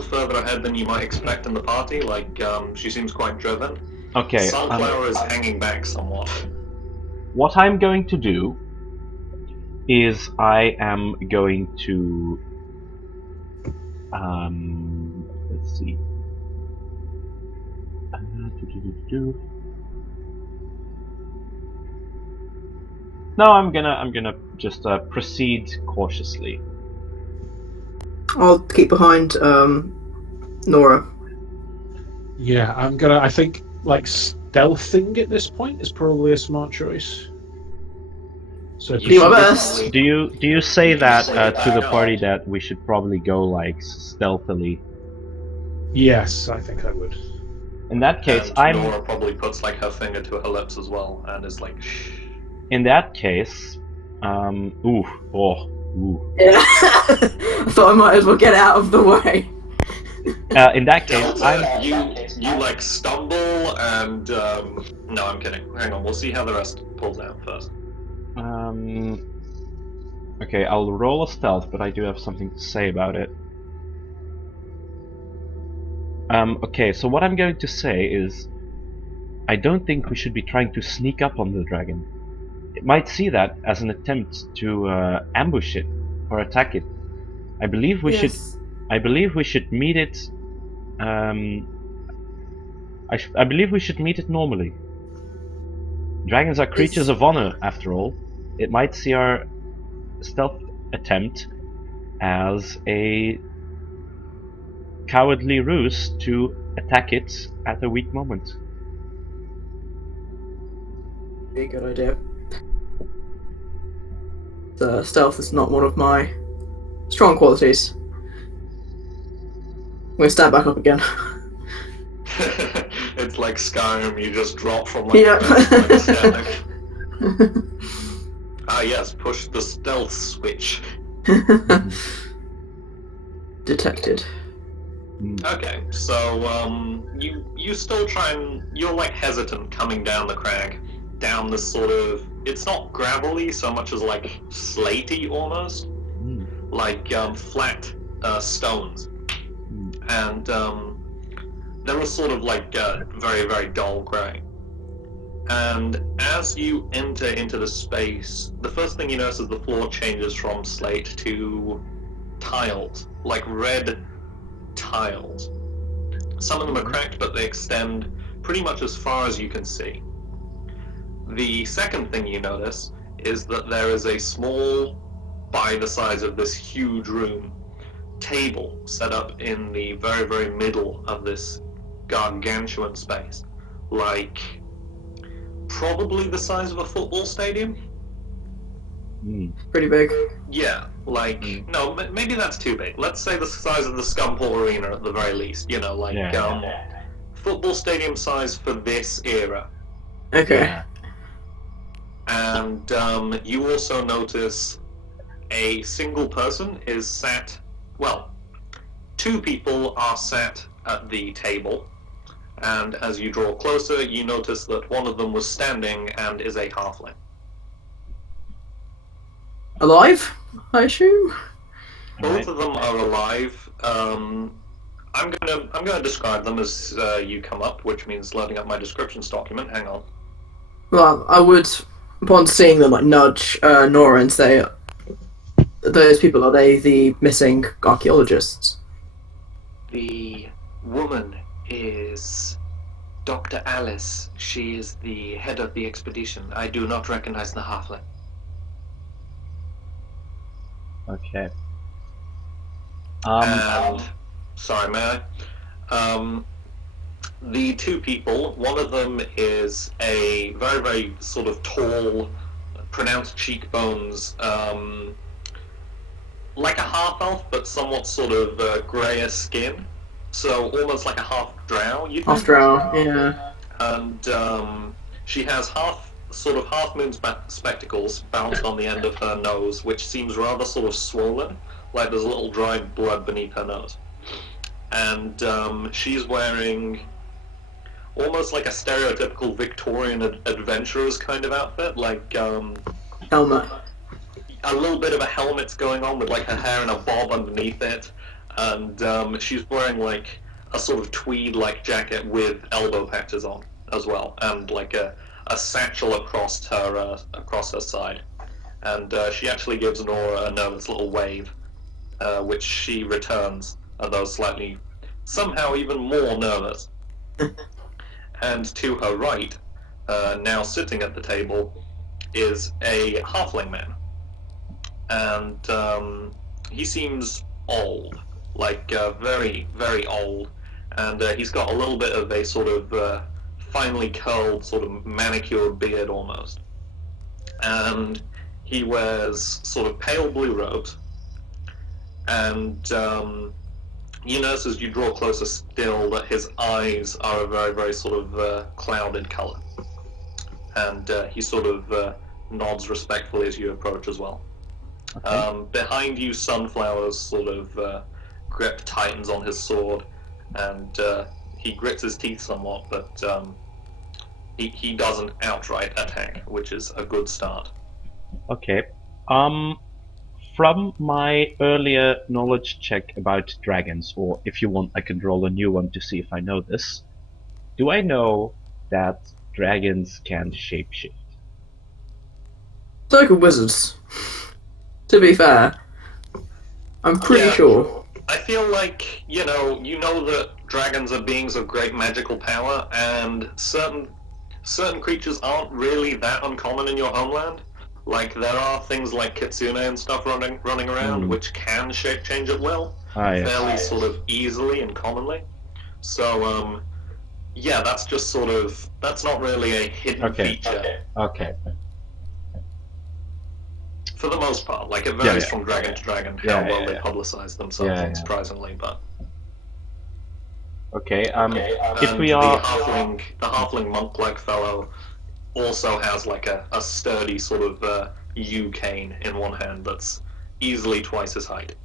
further ahead than you might expect in the party. Like she seems quite driven. Okay. Sunflower is hanging back somewhat. What I'm going to do is I am going to let's see. No, I'm gonna just proceed cautiously. I'll keep behind Nora. Yeah, I think like stealthing at this point is probably a smart choice. So if Do my you- best. Do you say that to the party that we should probably go like stealthily? Yes, I think I would. In that case, And Nora probably puts like her finger to her lips as well, and is like, shh. in that case, ooh. Yeah. I thought I might as well get out of the way. In that case, Delta, you like stumble and no, I'm kidding. Hang on, we'll see how the rest pulls out first. Okay, I'll roll a stealth, but I do have something to say about it. Okay, so what I'm going to say is, I don't think we should be trying to sneak up on the dragon. It might see that as an attempt to ambush it or attack it. I believe we should meet it. I believe we should meet it normally. Dragons are creatures of honor, after all. It might see our stealth attempt as a cowardly ruse to attack it at a weak moment. Be a good idea. Stealth is not one of my strong qualities. I'm gonna stand back up again. It's like Skyrim, you just drop from like Yep. a static. Ah yes, push the stealth switch. Detected. Okay, so you still try and you're like hesitant coming down the crag, down this sort of, it's not gravelly so much as like slatey almost, like flat stones, and they were sort of like very very dull grey. And as you enter into the space, the first thing you notice is the floor changes from slate to tiles, like red tiles. Some of them are cracked, but they extend pretty much as far as you can see. The second thing you notice is that there is a small, by the size of this huge room, table set up in the very, very middle of this gargantuan space. Like, probably the size of a football stadium? Pretty big. Yeah, like, no, maybe that's too big. Let's say the size of the Scunthorpe Arena at the very least, you know, like, football stadium size for this era. Okay. Yeah. And you also notice a single person is sat, well, two people are sat at the table, and as you draw closer, you notice that one of them was standing and is a halfling. Alive, I assume. Both of them are alive. I'm gonna describe them as you come up, which means loading up my descriptions document. Hang on. Well, I would, upon seeing them, like nudge Nora and say, "Those people, are they the missing archaeologists?" The woman is Dr. Alice. She is the head of the expedition. I do not recognize the halfling. Okay. And sorry, may I? The two people, one of them is a very, very sort of tall, pronounced cheekbones, like a half-elf, but somewhat sort of greyer skin. So almost like a half-drow, you'd think. Half-drow, yeah. And she has half-moon spectacles bounced on the end of her nose, which seems rather sort of swollen, like there's a little dried blood beneath her nose. And she's wearing almost like a stereotypical Victorian adventurer's kind of outfit, like Helmet. a little bit of a helmet's going on with like her hair in a bob underneath it, and she's wearing like a sort of tweed-like jacket with elbow patches on, as well, and like a satchel across her side. And she actually gives Nora a nervous little wave, which she returns, although slightly, somehow even more nervous. And to her right, now sitting at the table, is a halfling man. And he seems old, like very, very old. And he's got a little bit of a sort of finely curled, sort of manicured beard almost. And he wears sort of pale blue robes. And you notice as you draw closer still that his eyes are a very, very sort of clouded color. And he sort of nods respectfully as you approach as well. Okay. Behind you, Sunflower's sort of grip tightens on his sword, and he grits his teeth somewhat, but he doesn't outright attack, which is a good start. Okay. From my earlier knowledge check about dragons, or if you want, I can roll a new one to see if I know this. Do I know that dragons can shapeshift? Circle wizards. To be fair, I'm pretty Yeah. sure. I feel like, you know that dragons are beings of great magical power, and certain creatures aren't really that uncommon in your homeland. Like, there are things like kitsune and stuff running around, which can shape change at will, Yes. fairly sort of easily and commonly. So, yeah, that's just sort of, that's not really a hidden feature. Okay. For the most part, like, it varies Yeah. from dragon to dragon how Yeah, well yeah, they yeah. publicize themselves, Yeah, yeah. unsurprisingly, but... Okay. If And we are the halfling monk-like fellow also has like a sturdy sort of yew cane in one hand that's easily twice his height.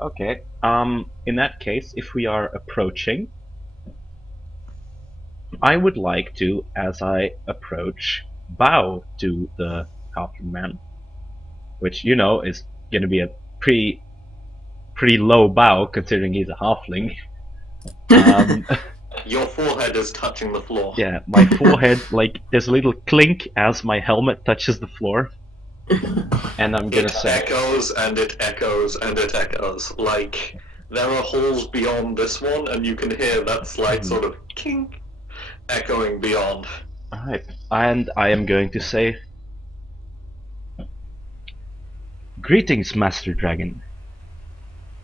Okay. In that case, if we are approaching, I would like to, as I approach, bow to the halfling man, which is going to be a pretty low bow considering he's a halfling. Your forehead is touching the floor. Yeah, my forehead, like, there's a little clink as my helmet touches the floor. And I'm gonna It say... echoes and it echoes and it echoes. Like, there are halls beyond this one, and you can hear that slight sort of kink echoing beyond. Alright, and I am going to say... Greetings, Master Dragon.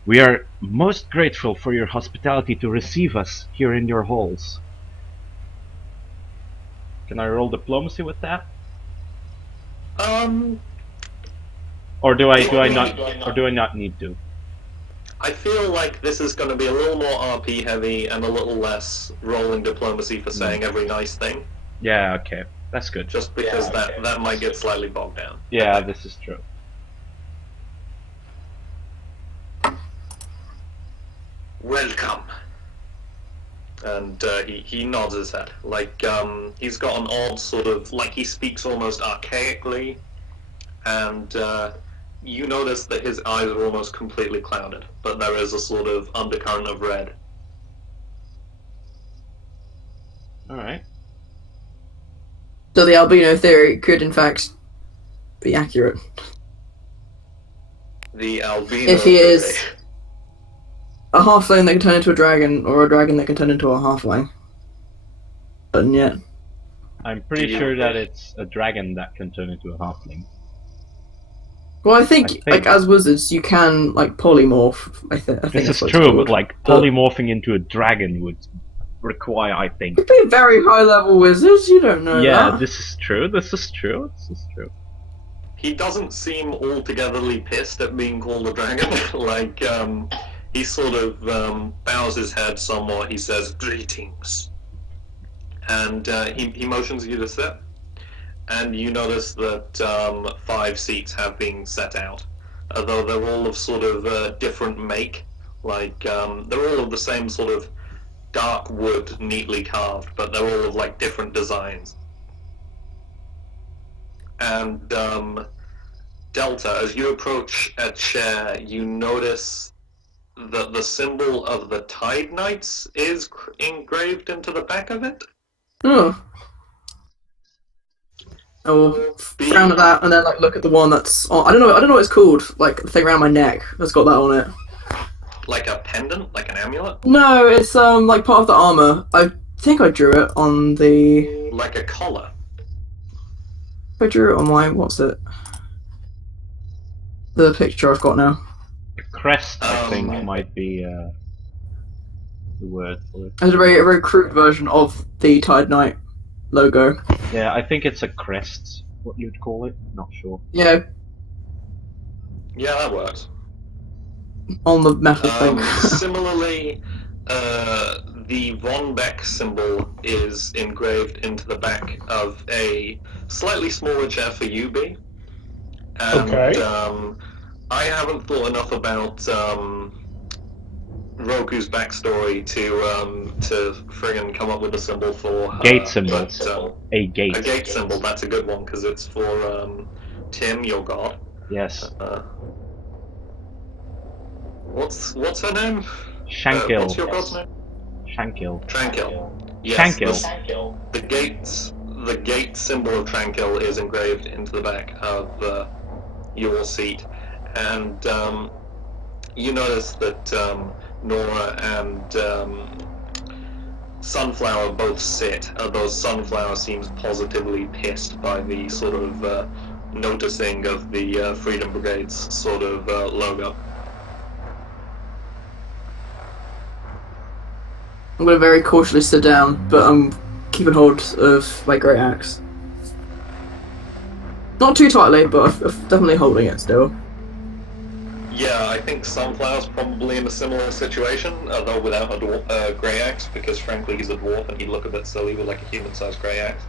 We are most grateful for your hospitality to receive us here in your halls. Can I roll diplomacy with that? Or do I not need to? I feel like this is going to be a little more RP heavy and a little less rolling diplomacy for saying every nice thing. Yeah, okay. That's good. Just because that might get slightly bogged down. Yeah, this is true. Welcome. And he nods his head. Like, he's got an odd sort of, like he speaks almost archaically, and you notice that his eyes are almost completely clouded, but there is a sort of undercurrent of red. Alright. So the albino theory could, in fact, be accurate. The albino If he theory. is a halfling that can turn into a dragon, or a dragon that can turn into a halfling. But yet. I'm pretty sure that it's a dragon that can turn into a halfling. Well, I think, like, as wizards, you can, like, polymorph. I think This that's is what it's true, called. but, like, polymorphing into a dragon would require, I think... Could be very high-level wizards, you don't know Yeah, that. this is true, this is true. He doesn't seem altogetherly pissed at being called a dragon. Like, he sort of bows his head somewhat. He says, "Greetings." And he motions you to sit. And you notice that 5 seats have been set out. Although they're all of sort of different make. Like, they're all of the same sort of dark wood, neatly carved, but they're all of, like, different designs. And Delta, as you approach a chair, you notice the symbol of the Tide Knights is engraved into the back of it. Oh. I will frown at that and then like look at the one that's on, I don't know what it's called, like the thing around my neck that's got that on it. Like a pendant, like an amulet? No, it's like part of the armor. I think I drew it on the Like a collar? I drew it on my what's it? The picture I've got now. A crest, I think, Um, might be the word for it. I did a very crude version of the Tide Knight logo. Yeah, I think it's a crest, what you'd call it. Not sure. Yeah, Yeah, that works. on the metal thing. Similarly, the Von Beck symbol is engraved into the back of a slightly smaller chair for you, B. And, Okay. I haven't thought enough about Roku's backstory to friggin' come up with a symbol for her. Gate symbol. But, A gate. a gate symbol, that's a good one, because it's for Tim, your god. Yes. What's her name? Shankil. What's your god's name? Shankil. Tranquil. Yes, Shankil. The gate symbol of Tranquil is engraved into the back of your seat, and you notice that Nora and Sunflower both sit, although Sunflower seems positively pissed by the sort of noticing of the Freedom Brigade's sort of logo. I'm gonna very cautiously sit down, but I'm keeping hold of my great axe. Not too tightly, but I'm definitely holding it still. Yeah, I think Sunflower's probably in a similar situation, although without a grey axe, because frankly he's a dwarf and he'd look a bit silly with like a human-sized grey axe.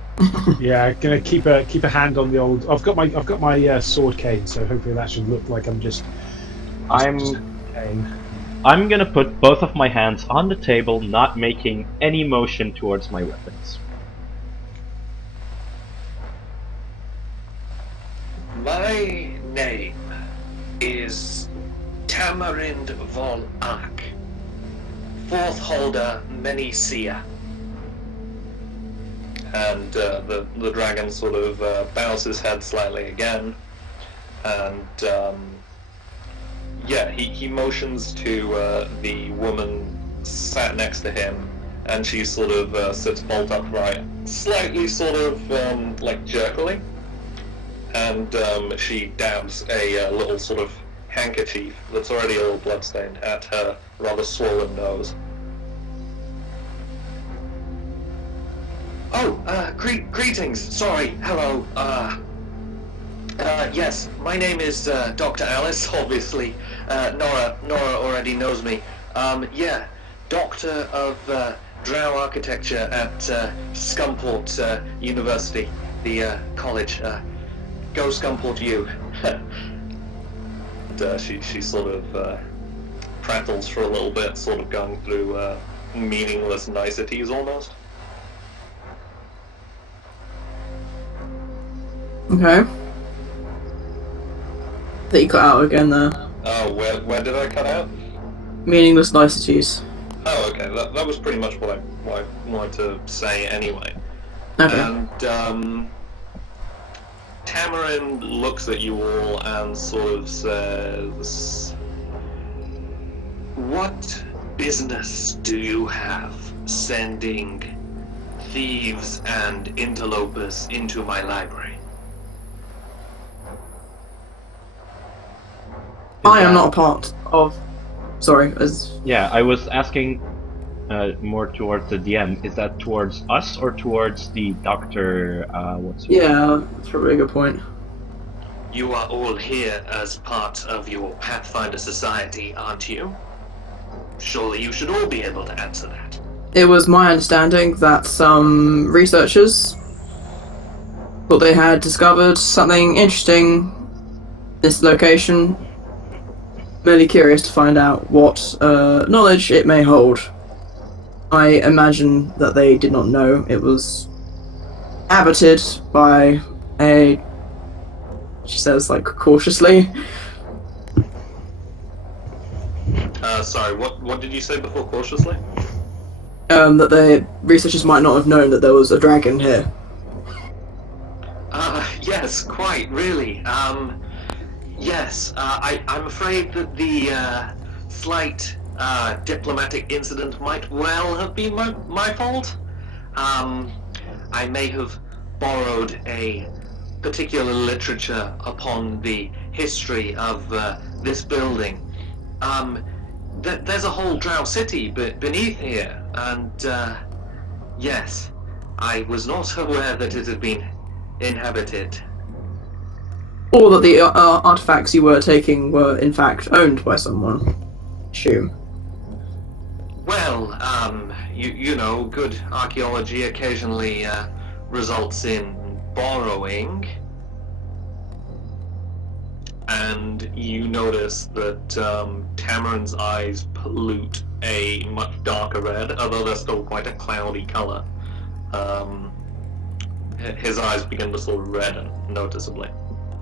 Yeah, gonna keep a hand on the old. I've got my sword cane, so hopefully that should look like I'm just cane. I'm gonna put both of my hands on the table, not making any motion towards my weapons. My name is Tamarind von Ark, fourth holder Many-Seer. And the dragon sort of bows his head slightly again, and yeah, he motions to the woman sat next to him, and she sort of sits bolt upright, slightly sort of like jerkily, and she dabs a little sort of handkerchief that's already a little bloodstained at her rather swollen nose. Oh, greetings. Sorry. Hello. Yes, my name is Dr. Alice. Obviously, Nora already knows me. Yeah, Doctor of Drow Architecture at Scumport University, the college. Go Scumport, you. And she sort of prattles for a little bit, sort of going through meaningless niceties almost. Okay. That you cut out again there. Oh, where did I cut out? Meaningless niceties. Oh, okay. That was pretty much what I wanted to say anyway. Okay. And Tamarind looks at you all and sort of says, "What business do you have sending thieves and interlopers into my library?" I am not a part of. Sorry, as Yeah, I was asking more towards the DM. Is that towards us or towards the doctor? What's her name? yeah, that's probably a good point. You are all here as part of your Pathfinder Society, aren't you? Surely you should all be able to answer that. It was my understanding that some researchers thought they had discovered something interesting in this location. Merely curious to find out what knowledge it may hold. I imagine that they did not know it was habited by a, she says like cautiously, Sorry, what did you say before cautiously? That the researchers might not have known that there was a dragon here. Yes, quite, really. Yes, I'm afraid that the slight diplomatic incident might well have been my fault. I may have borrowed a particular literature upon the history of this building. There's a whole Drow city beneath here, and yes, I was not aware that it had been inhabited. Or that the artifacts you were taking were in fact owned by someone. Assume. Well, you know, good archaeology occasionally results in borrowing. And you notice that Tamarin's eyes pollute a much darker red, although they're still quite a cloudy colour. His eyes begin to sort of redden noticeably.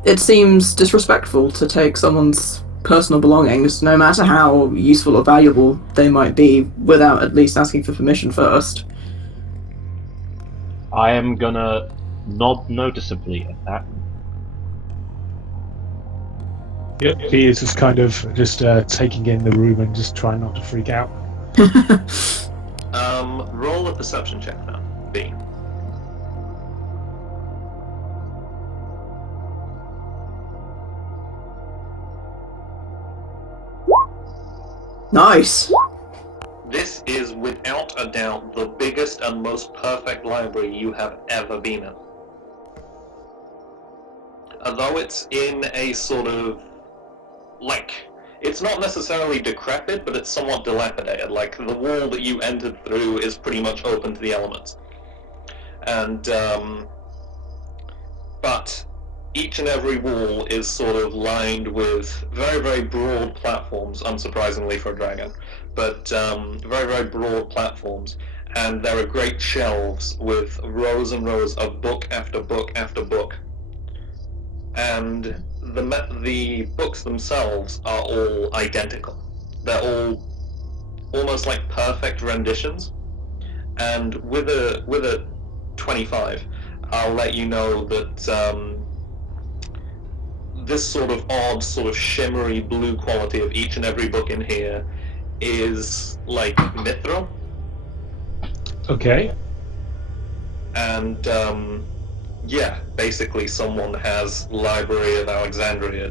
It seems disrespectful to take someone's personal belongings, no matter how useful or valuable they might be, without at least asking for permission first. I am gonna nod noticeably at that. Yep, he is just kind of just taking in the room and just trying not to freak out. Roll a perception check now, B. Nice! This is without a doubt the biggest and most perfect library you have ever been in. Although it's in a sort of, like, it's not necessarily decrepit, but it's somewhat dilapidated. Like, the wall that you entered through is pretty much open to the elements. And, but each and every wall is sort of lined with very, very broad platforms, unsurprisingly for a dragon, but very, very broad platforms. And there are great shelves with rows and rows of book after book after book. And the books themselves are all identical. They're all almost like perfect renditions. And with a 25, I'll let you know that this sort of odd, sort of shimmery blue quality of each and every book in here is like mithril. Okay. And yeah, basically someone has Library of Alexandria,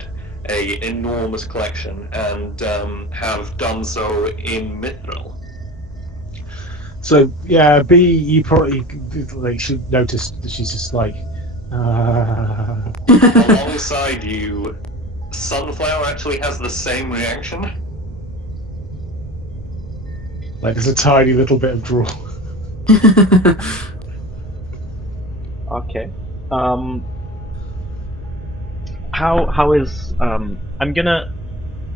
a enormous collection, and have done so in mithril. So yeah, B, you probably like should notice that she's just like. Alongside you, Sunflower actually has the same reaction. Like there's a tiny little bit of drool. Okay. How is I'm gonna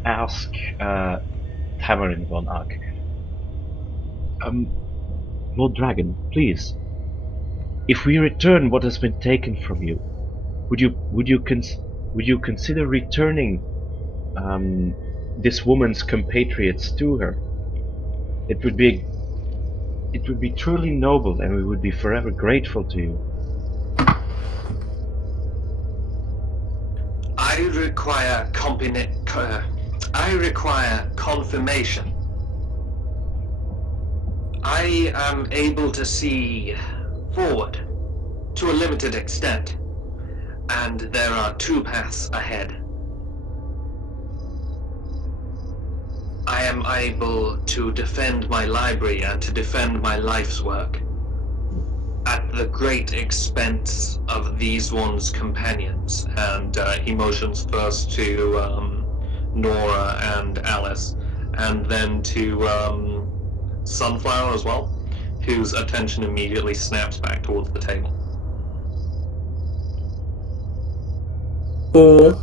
ask Tamarin von Ark. Lord Dragon, please. If we return what has been taken from you, would you consider returning this woman's compatriots to her? It would be truly noble, and we would be forever grateful to you. I require confirmation. I am able to see forward to a limited extent, and there are two paths ahead. I am able to defend my library and to defend my life's work at the great expense of these one's companions. And he motions first to Nora and Alice, and then to Sunflower as well, whose attention immediately snaps back towards the table. Or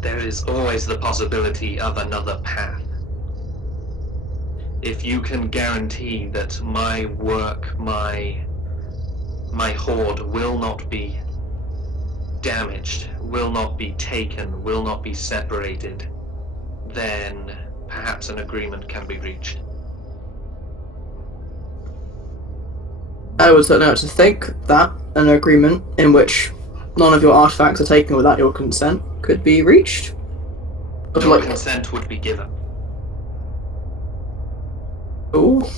There is always the possibility of another path. If you can guarantee that my work, my hoard will not be damaged, will not be taken, will not be separated, then perhaps an agreement can be reached. I would certainly like to think that an agreement in which none of your artifacts are taken without your consent could be reached. But No like, consent would be given. oh,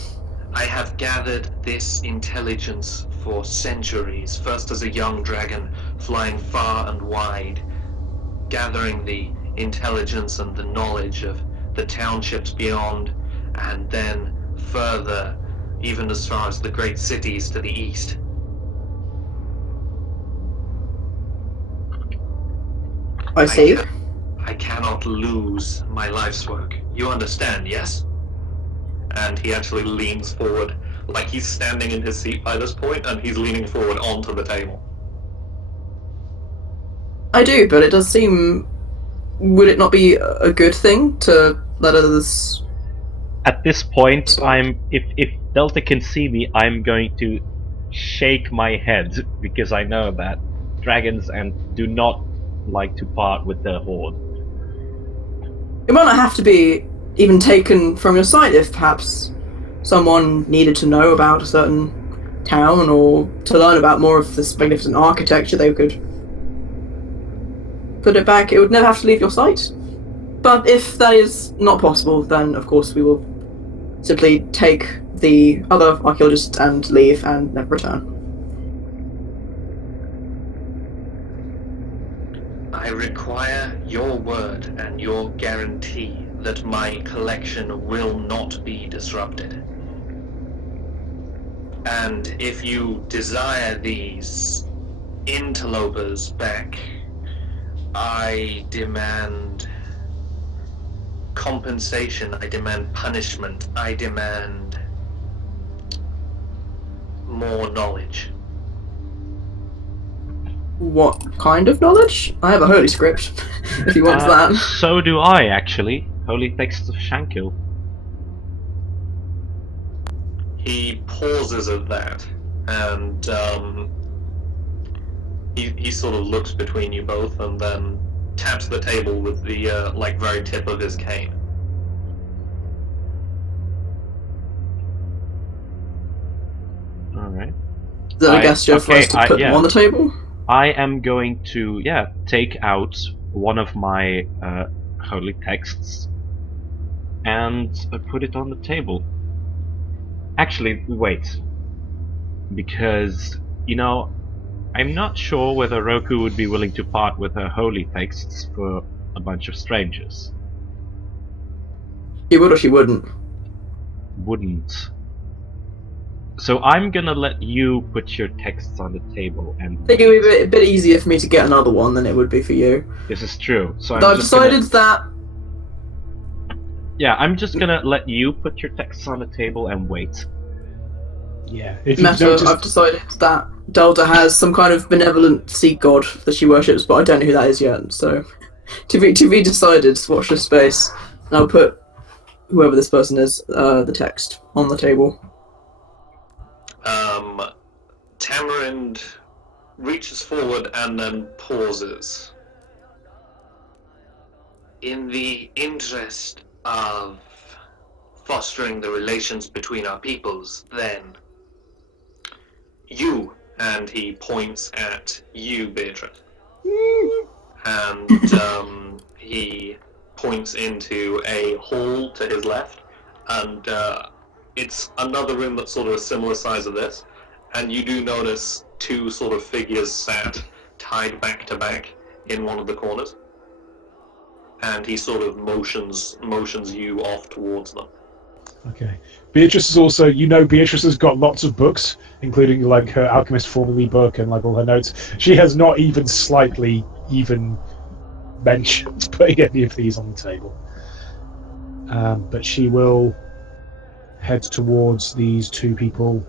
I have gathered this intelligence for centuries, first as a young dragon flying far and wide, gathering the intelligence and the knowledge of the townships beyond, and then further, even as far as the great cities to the east. I see. I cannot lose my life's work. You understand, yes? And he actually leans forward, like he's standing in his seat by this point, and he's leaning forward onto the table. I do, but it does seem... Would it not be a good thing to let others... At this point, if Delta can see me, I'm going to shake my head because I know that dragons and do not like to part with their horde. It might not have to be even taken from your sight if perhaps someone needed to know about a certain town or to learn about more of this magnificent architecture. They could put it back. It would never have to leave your sight. But if that is not possible, then of course we will simply take the other archaeologists and leave and never return. I require your word and your guarantee that my collection will not be disrupted. And if you desire these interlopers back, I demand compensation, I demand punishment, I demand more knowledge. What kind of knowledge? I have a holy script, if you want that. So do I, actually. Holy texts of Shankil. He pauses at that, and he sort of looks between you both, and then taps the table with the very tip of his cane. Alright. Is that a gesture for us to put them on the table? I am going to, take out one of my holy texts and put it on the table. Actually, wait. Because, I'm not sure whether Roku would be willing to part with her holy texts for a bunch of strangers. She would or she wouldn't? Wouldn't. So I'm gonna let you put your texts on the table and... I think it would be a bit easier for me to get another one than it would be for you. This is true. So I've decided that... Yeah, I'm just gonna let you put your texts on the table and wait. Yeah. If you Meta, notice, I've decided that Delta has some kind of benevolent sea god that she worships, but I don't know who that is yet, so... To be decided, watch this space. And I'll put whoever this person is, the text on the table. Tamarind reaches forward and then pauses. In the interest of fostering the relations between our peoples, then, you, and he points at you, Beatrice, and he points into a hall to his left, and it's another room that's sort of a similar size of this, and you do notice two sort of figures sat tied back to back in one of the corners, and he sort of motions you off towards them. okay. Beatrice is also, Beatrice has got lots of books, including like her Alchemist Formulae book and like all her notes. She has not even slightly even mentioned putting any of these on the table. But she will head towards these two people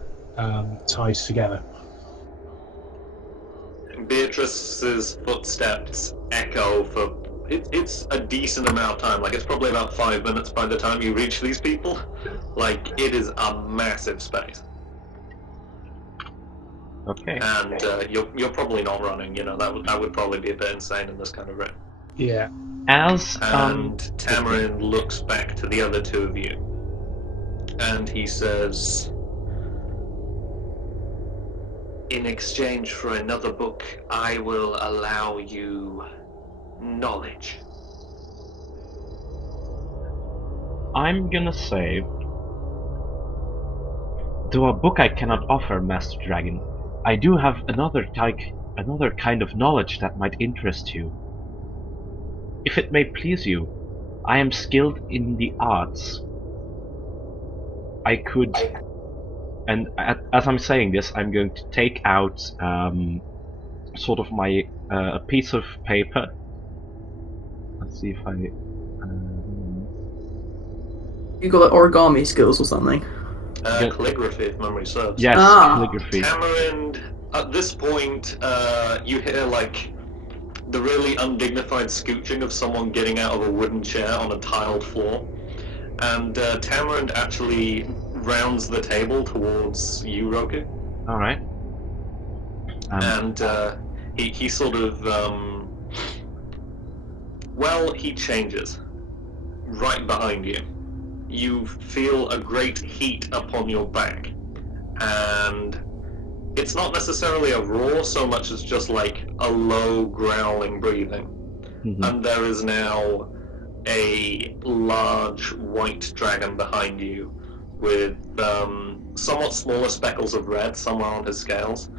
tied together. Beatrice's footsteps echo for it's a decent amount of time. Like, it's probably about 5 minutes by the time you reach these people. Like, it is a massive space. Okay. And you're probably not running. That would probably be a bit insane in this kind of room. Yeah. As And Tamarin looks back to the other two of you, and he says, "In exchange for another book, I will allow you knowledge." I'm gonna say, though a book I cannot offer, Master Dragon, I do have another kind of knowledge that might interest you. If it may please you, I am skilled in the arts. I could, and as I'm saying this, I'm going to take out sort of my a piece of paper. Let's see if I. You got origami skills or something? Calligraphy, if memory serves. Yes, Ah. calligraphy. Tamarind, at this point, you hear like the really undignified scooching of someone getting out of a wooden chair on a tiled floor. And Tamarind actually rounds the table towards you, Roku. Alright. And he sort of, he changes right behind you. You feel a great heat upon your back, and it's not necessarily a roar so much as just like a low growling breathing. Mhm. And there is now a large white dragon behind you with somewhat smaller speckles of red somewhere on his scales,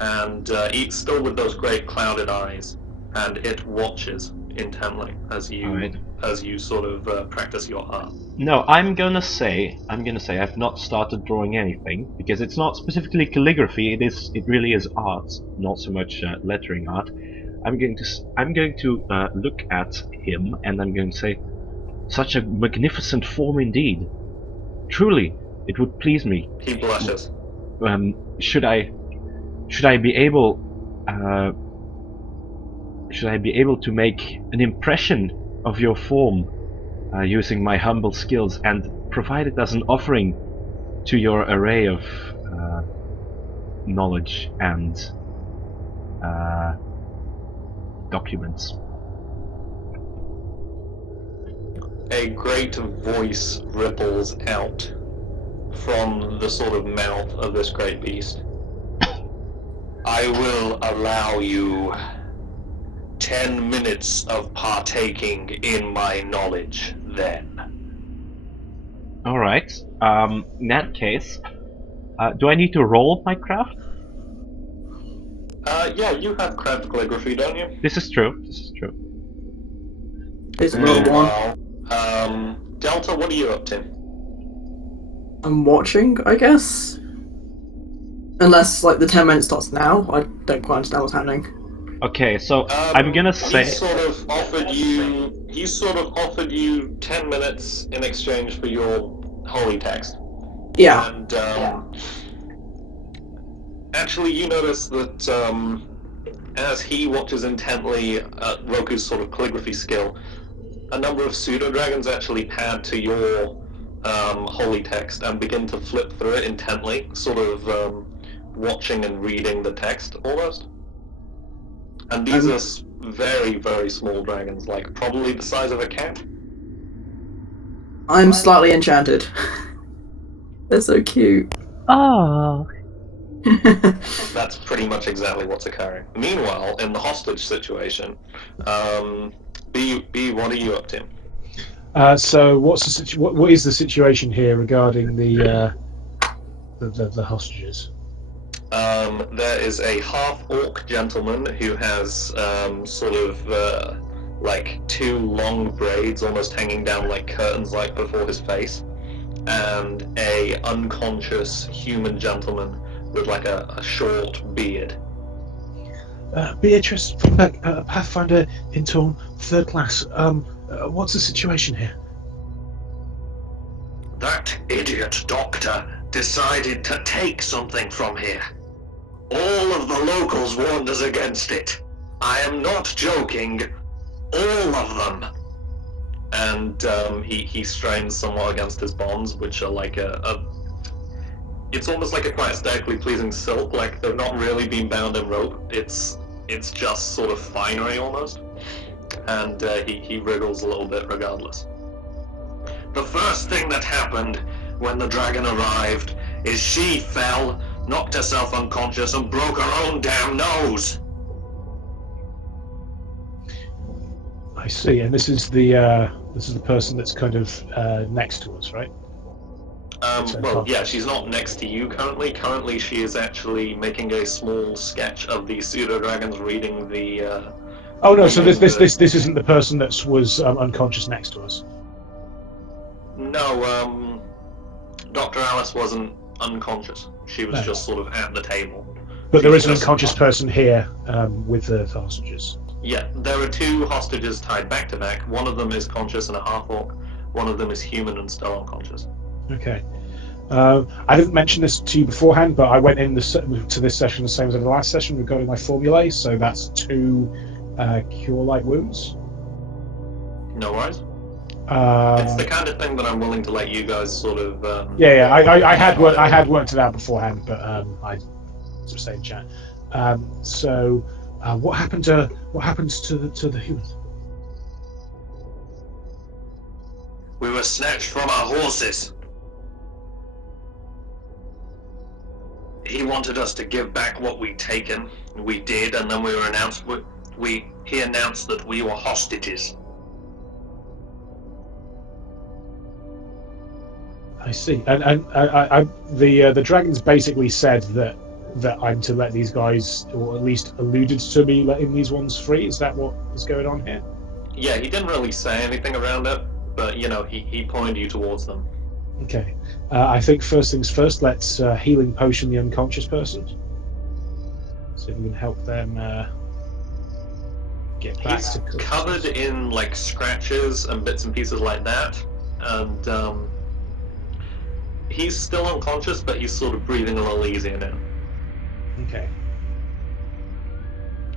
and it's still with those great clouded eyes, and it watches intently as you Alright. as you sort of practice your art. No, I'm gonna say I've not started drawing anything because it's not specifically calligraphy. It really is art, not so much lettering art. I'm going to look at him and I'm going to say, such a magnificent form indeed. Truly, it would please me. He blushes. Should I be able to make an impression of your form using my humble skills and provide it as an offering to your array of knowledge and documents? A great voice ripples out from the sort of mouth of this great beast. "I will allow you 10 minutes of partaking in my knowledge, then." Alright, in that case, do I need to roll my craft? Yeah, you have craft calligraphy, don't you? This is true. It's roll one. Meanwhile, Delta, what are you up to? I'm watching, I guess. Unless, like, the 10 minutes starts now. I don't quite understand what's happening. Okay, so I'm gonna say... He sort of offered you 10 minutes in exchange for your holy text. Yeah. And actually, you notice that as he watches intently at Roku's sort of calligraphy skill, a number of pseudo-dragons actually pad to your holy text and begin to flip through it intently, sort of watching and reading the text almost. And these are very, very small dragons, like probably the size of a cat. I'm slightly enchanted. They're so cute. Oh. That's pretty much exactly what's occurring. Meanwhile, in the hostage situation, B, what are you up to? So what is the situation here regarding the hostages? There is a half-orc gentleman who has sort of like two long braids almost hanging down like curtains like before his face, and a unconscious human gentleman with like a short beard. Beatrice, Pathfinder intern, 3rd class. What's the situation here? That idiot doctor decided to take something from here. All of the locals warned us against it. I am not joking. All of them. And he strains somewhat against his bonds, which are like it's almost like a quite aesthetically pleasing silk, like they've not really been bound in rope. It's just sort of finery almost. and he wriggles a little bit regardless. The first thing that happened when the dragon arrived is she fell, knocked herself unconscious, and broke her own damn nose. I see. And this is the person that's kind of next to us, right? Well, yeah, she's not next to you currently. Currently, she is actually making a small sketch of the pseudo-dragons reading the... Oh no! So this isn't the person that was unconscious next to us. No, Dr. Alice wasn't unconscious. She was just sort of at the table. But there is an unconscious person here with the hostages. Yeah, there are two hostages tied back to back. One of them is conscious and a half-orc. One of them is human and still unconscious. Okay. I didn't mention this to you beforehand, but I went in to this session the same as in the last session regarding my formulae, so that's 2 cure light wounds. No worries. It's the kind of thing that I'm willing to let you guys sort of... I had worked it out beforehand, but I just saying chat. So what happens to the humans? We were snatched from our horses. He wanted us to give back what we'd taken. We did, and then we were announced. He announced that we were hostages. I see. And the dragons basically said that I'm to let these guys, or at least alluded to me letting these ones free. Is that what is going on here? Yeah, he didn't really say anything around it, but he pointed you towards them. Okay. I think first things first, let's healing potion the unconscious person. See if we can help them get back He's to covered in like scratches and bits and pieces like that, and he's still unconscious, but he's sort of breathing a little easier now. Okay.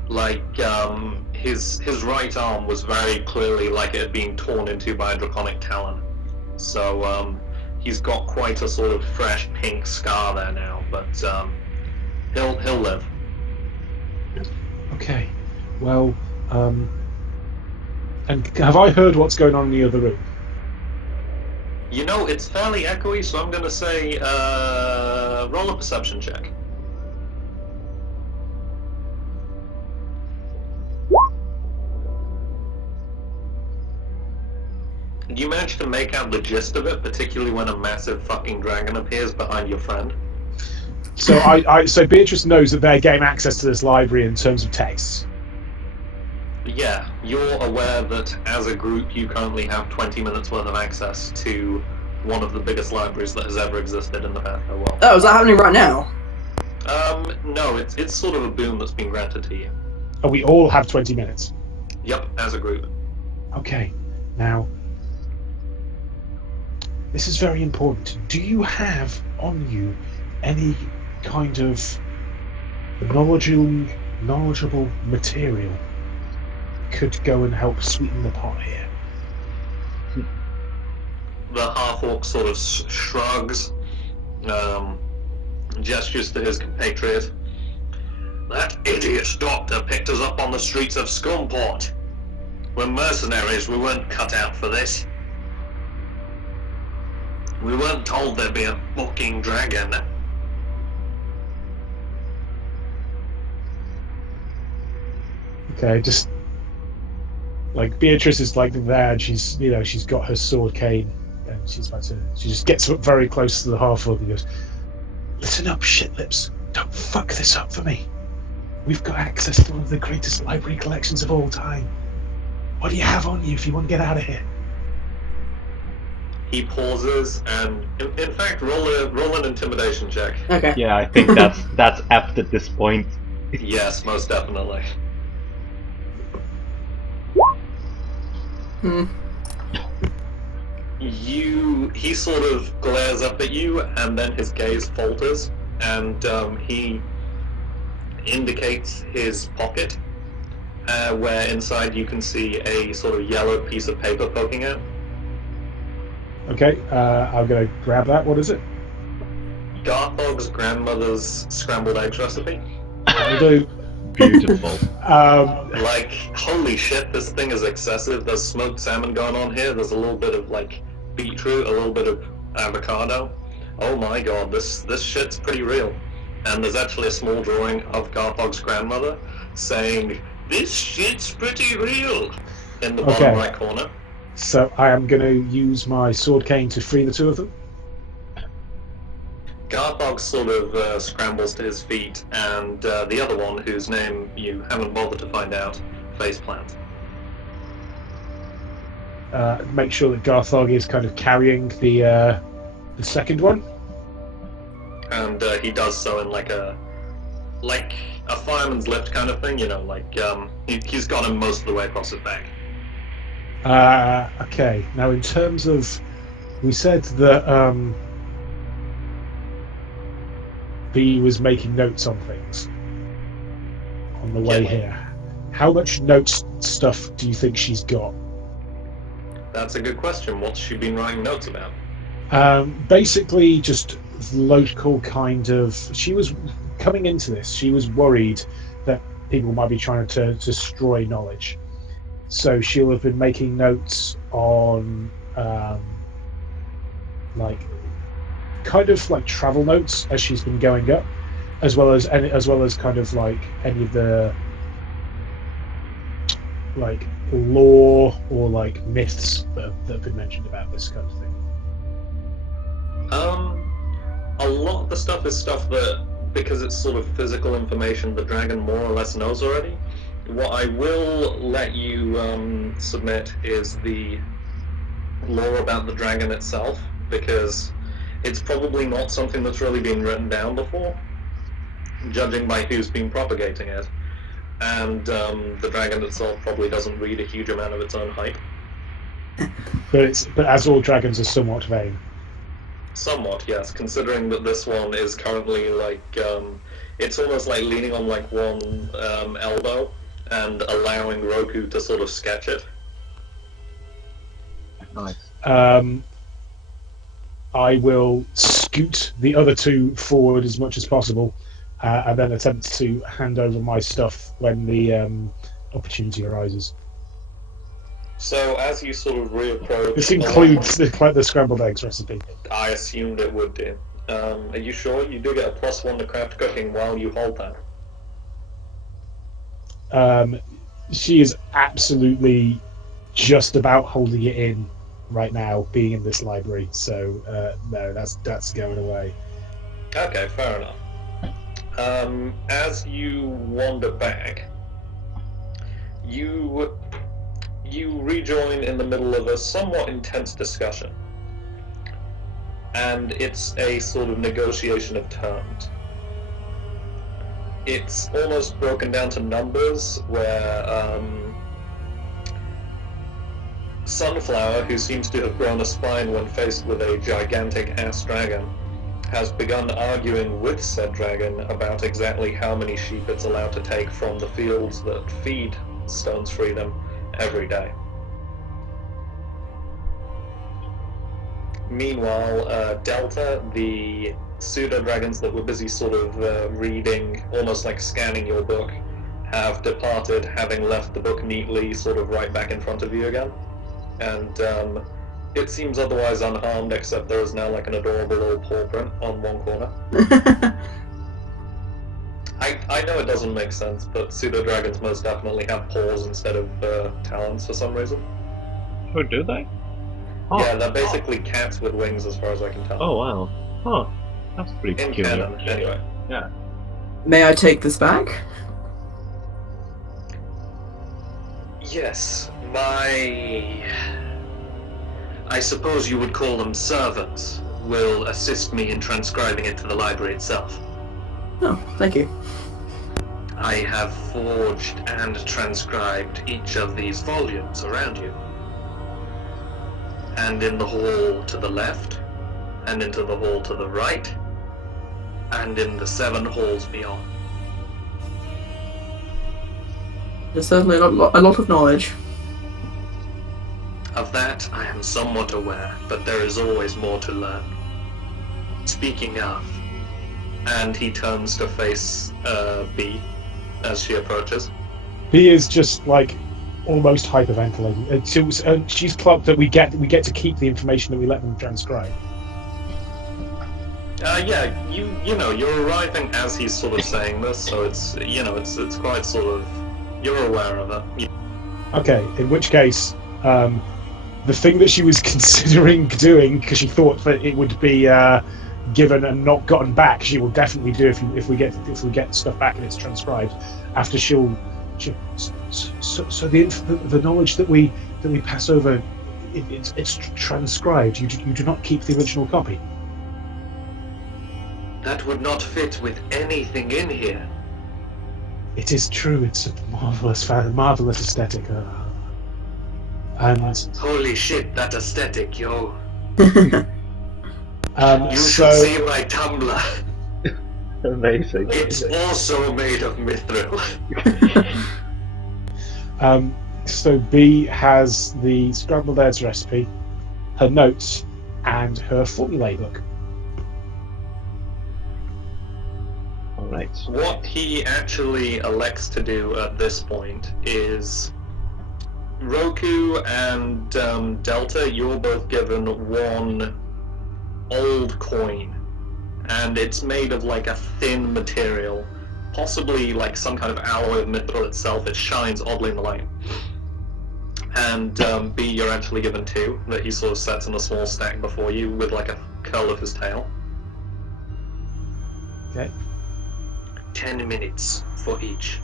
Like his right arm was very clearly like it had been torn into by a draconic talon, so he's got quite a sort of fresh pink scar there now, but he'll live. Okay. Well, and have I heard what's going on in the other room? It's fairly echoey, so I'm going to say roll a perception check. You manage to make out the gist of it, particularly when a massive fucking dragon appears behind your friend. So so Beatrice knows that they're getting access to this library in terms of texts. Yeah, you're aware that as a group you currently have 20 minutes worth of access to one of the biggest libraries that has ever existed in the PATHCO world. Oh, is that happening right now? No, it's sort of a boon that's been granted to you. Oh, we all have 20 minutes. Yep, as a group. Okay, now this is very important. Do you have on you any kind of knowledgeable material that could go and help sweeten the pot here? The half-orc sort of shrugs, gestures to his compatriot. That idiot doctor picked us up on the streets of Skumport. We're mercenaries, we weren't cut out for this. We weren't told there'd be a fucking dragon. Okay, just like Beatrice is like there, and she's got her sword cane, and she just gets up very close to the half-orc and goes, "Listen up, shitlips! Don't fuck this up for me. We've got access to one of the greatest library collections of all time. What do you have on you if you want to get out of here?" He pauses and, in fact, roll an intimidation check. Okay. Yeah, I think that's apt at this point. Yes, most definitely. He sort of glares up at you, and then his gaze falters, and he indicates his pocket, where inside you can see a sort of yellow piece of paper poking out. Okay, I'm gonna grab that. What is it? Garthog's grandmother's scrambled eggs recipe. I'll do. Beautiful. Like, holy shit, this thing is excessive. There's smoked salmon going on here. There's a little bit of, like, beetroot, a little bit of avocado. Oh my god, this shit's pretty real. And there's actually a small drawing of Garthog's grandmother saying, "This shit's pretty real," in the bottom Okay. right corner. So I am going to use my sword cane to free the two of them. Garthog sort of scrambles to his feet, and the other one, whose name you haven't bothered to find out, face plants. Make sure that Garthog is kind of carrying the second one. And he does so in like a fireman's lift kind of thing, you know, like he's got him most of the way across his back. Okay. Now, in terms of, we said that B was making notes on things on the way Yeah. here. How much notes stuff do you think she's got? That's a good question. What's she been writing notes about? Basically, just local kind of. She was coming into this. She was worried that people might be trying to destroy knowledge. So she'll have been making notes on, like, kind of like travel notes as she's been going up, as well as kind of like any of the like lore or like myths that have been mentioned about this kind of thing. A lot of the stuff is stuff that, because it's sort of physical information, the dragon more or less knows already. What I will let you submit is the lore about the dragon itself, because it's probably not something that's really been written down before, judging by who's been propagating it. And the dragon itself probably doesn't read a huge amount of its own hype. But as all dragons are somewhat vain. Somewhat, yes, considering that this one is currently like, it's almost like leaning on like one elbow and allowing Roku to sort of sketch it. Nice. I will scoot the other two forward as much as possible, and then attempt to hand over my stuff when the opportunity arises. So as you sort of reapproach... This includes the scrambled eggs recipe. I assumed it would do. Are you sure? You do get a +1 to craft cooking while you hold that. She is absolutely just about holding it in right now, being in this library. So no, that's going away. Okay, fair enough. As you wander back, you rejoin in the middle of a somewhat intense discussion. And it's a sort of negotiation of terms. It's almost broken down to numbers, where Sunflower, who seems to have grown a spine when faced with a gigantic ass dragon, has begun arguing with said dragon about exactly how many sheep it's allowed to take from the fields that feed Stone's Freedom every day. Meanwhile, Delta, the pseudo-dragons that were busy sort of reading, almost like scanning your book, have departed, having left the book neatly sort of right back in front of you again. And it seems otherwise unharmed, except there is now like an adorable little paw print on one corner. I know it doesn't make sense, but pseudo-dragons most definitely have paws instead of talons for some reason. Oh, do they? Oh. Yeah, they're basically cats with wings as far as I can tell. Oh, wow. Huh. That's pretty In peculiar. canon, anyway. Yeah. May I take this back? Yes, I suppose you would call them servants, will assist me in transcribing it to the library itself. Oh, thank you. I have forged and transcribed each of these volumes around you. And in the hall to the left, and into the hall to the right, and in the 7 halls beyond. There's certainly a lot of knowledge. Of that I am somewhat aware, but there is always more to learn. Speaking of, and he turns to face B, as she approaches. B is just like almost hyperventilating. She's clocked that we get to keep the information that we let them transcribe. Yeah, you know, you're arriving as he's sort of saying this, so it's, you know, it's quite sort of, you're aware of it. Okay, in which case, the thing that she was considering doing, because she thought that it would be given and not gotten back, she will definitely do if we get stuff back and it's transcribed. After so the knowledge that we pass over, it's transcribed. You do not keep the original copy. That would not fit with anything in here. It is true. It's a marvelous aesthetic. And Holy shit, that aesthetic, yo. Oh, You so should see my Tumblr. Amazing. It's also made of mithril. so B has the scrambled eggs recipe, her notes, and her formulae book. All right. What he actually elects to do at this point is Roku and Delta, you're both given one old coin, and it's made of like a thin material, possibly like some kind of alloy of mithril itself. It shines oddly in the light. And B, you're actually given two that he sort of sets in a small stack before you with like a curl of his tail. Okay. 10 minutes for each.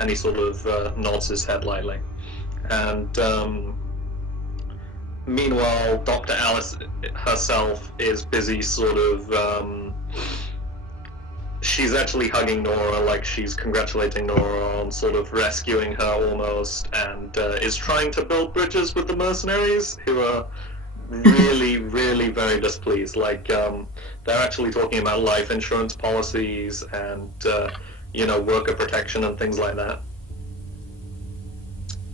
And he sort of nods his head lightly. And meanwhile, Dr. Alice herself is busy sort of... she's actually hugging Nora, like she's congratulating Nora on sort of rescuing her almost, and is trying to build bridges with the mercenaries, who are really, really very displeased. Like, they're actually talking about life insurance policies and, you know, worker protection and things like that.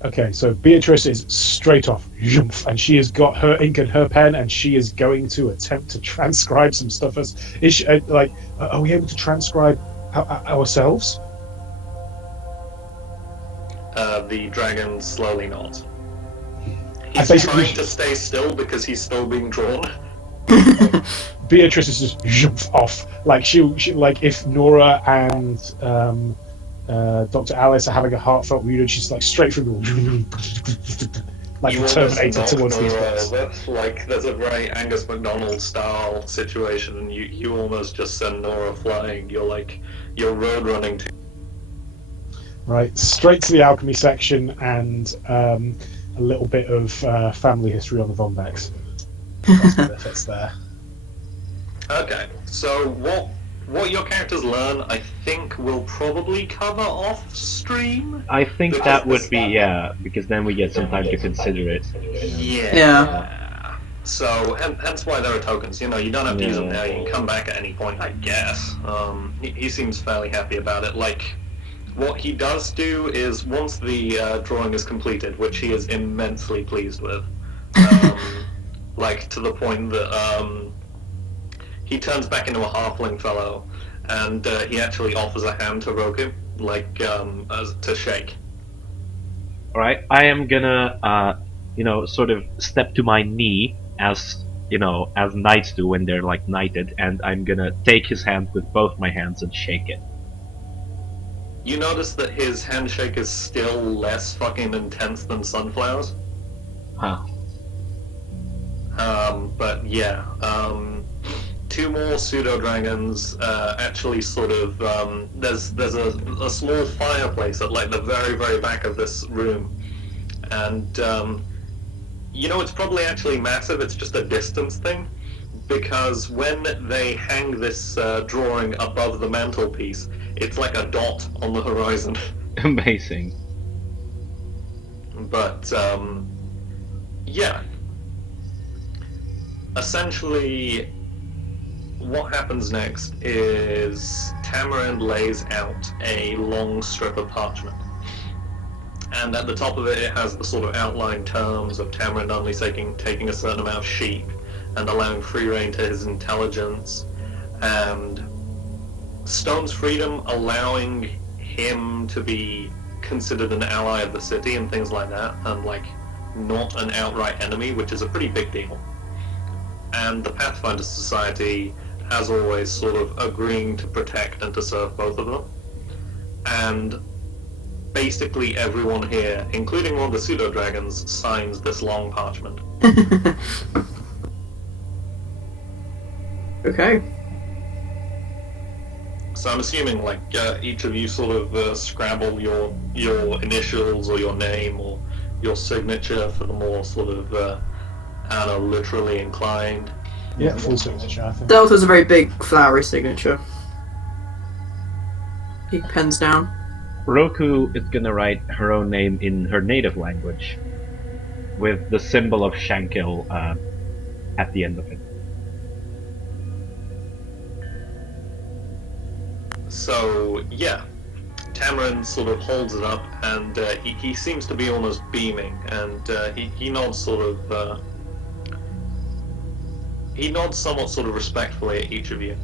Okay, so Beatrice is straight off, and she has got her ink and her pen, and she is going to attempt to transcribe some stuff. Is she, are we able to transcribe ourselves? The dragon slowly nods. I He's basically- trying to stay still because he's still being drawn. Beatrice is just off. Like she like if Nora and Dr. Alice are having a heartfelt reunion, she's like straight through the like You the almost Terminator knock towards these Nora guys. over. Like, there's a very Angus MacDonald style situation, and you almost just send Nora flying. You're road running to. Right, straight to the alchemy section and a little bit of family history on the Von Becks. That's benefits there. Okay, so what your characters learn, I think, will probably cover off stream. I think Because that would this- be, yeah, because then we get some time to consider it. Yeah. Yeah. So, hence why there are tokens. You know, you don't have to use them Yeah. now. You can come back at any point, I guess. He seems fairly happy about it. Like, what he does do is, once the drawing is completed, which he is immensely pleased with, like, to the point that he turns back into a halfling fellow, and he actually offers a hand to Roku, like, to shake. Alright, I am gonna, sort of step to my knee as knights do when they're like knighted, and I'm gonna take his hand with both my hands and shake it. You notice that his handshake is still less fucking intense than Sunflower's. Huh. But yeah, two more pseudo dragons actually sort of there's a small fireplace at like the very, very back of this room, and it's probably actually massive. It's just a distance thing, because when they hang this drawing above the mantelpiece, it's like a dot on the horizon. Amazing. But yeah, essentially what happens next is Tamarind lays out a long strip of parchment, and at the top of it has the sort of outline terms of Tamarind only taking a certain amount of sheep and allowing free rein to his intelligence, and Stone's freedom allowing him to be considered an ally of the city and things like that, and like not an outright enemy, which is a pretty big deal. And the Pathfinder Society, as always, sort of agreeing to protect and to serve both of them. And basically everyone here, including one of the pseudo-dragons, signs this long parchment. Okay. So I'm assuming, like, each of you sort of scrabble your initials or your name or your signature for the more sort of, I don't know, literally inclined. Yeah, full signature, I think. Delta's a very big, flowery signature. He pens down. Roku is gonna write her own name in her native language, with the symbol of Shankill at the end of it. So, yeah, Tamarin sort of holds it up, and he seems to be almost beaming, and he nods sort of, he nods somewhat sort of respectfully at each of you.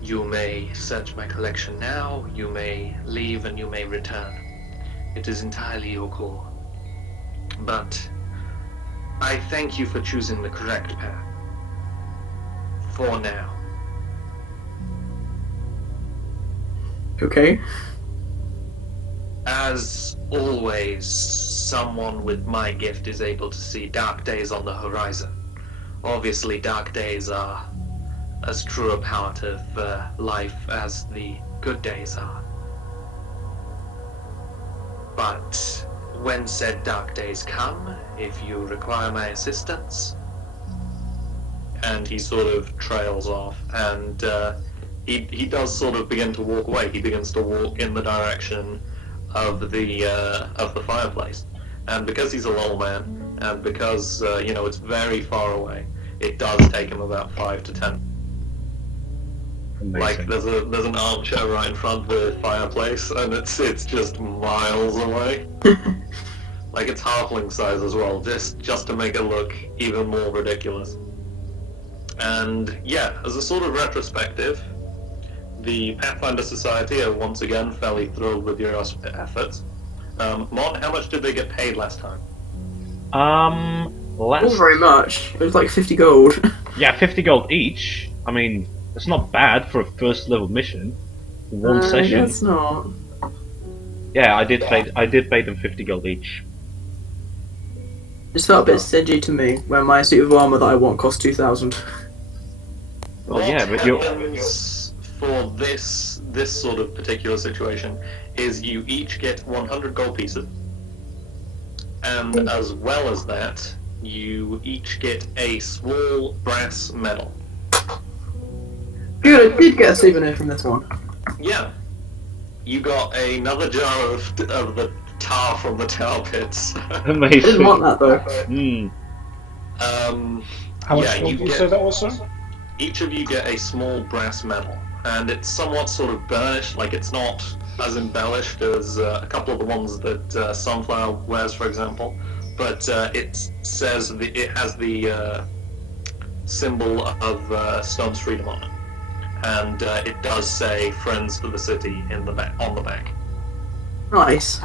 You may search my collection now, you may leave, and you may return. It is entirely your call. But I thank you for choosing the correct path. For now. Okay. As always, someone with my gift is able to see dark days on the horizon. Obviously, dark days are as true a part of life as the good days are. But when said dark days come, if you require my assistance... And he sort of trails off, and he does sort of begin to walk away. He begins to walk in the direction of the fireplace. And because he's a little man, and because it's very far away, it does take him about 5 to 10. Amazing. Like there's an armchair right in front of the fireplace, and it's just miles away. Like it's halfling size as well, just to make it look even more ridiculous. And yeah, as a sort of retrospective, the Pathfinder Society are once again fairly thrilled with your efforts. Mon, how much did they get paid last time? Not very much. It was like 50 gold. Yeah, 50 gold each. I mean, it's not bad for a first level mission. One session. It's not. Yeah, I did pay them 50 gold each. Just felt a bit stingy to me when my suit of armor that I want cost 2,000. Well, yeah, but you're... happens for this sort of particular situation is you each get 100 gold pieces, and as well as that, you each get a small brass medal. Good, I did get a souvenir from this one. Yeah, you got another jar of the tar from the tower pits. I Amazing. didn't want that though. Mm. How much yeah, did you say that was, sir? Each of you get a small brass medal, and it's somewhat sort of burnished, like it's not as embellished as a couple of the ones that Sunflower wears, for example, but it says it has the symbol of Stone's freedom on it, and it does say "Friends for the City" on the back. Nice.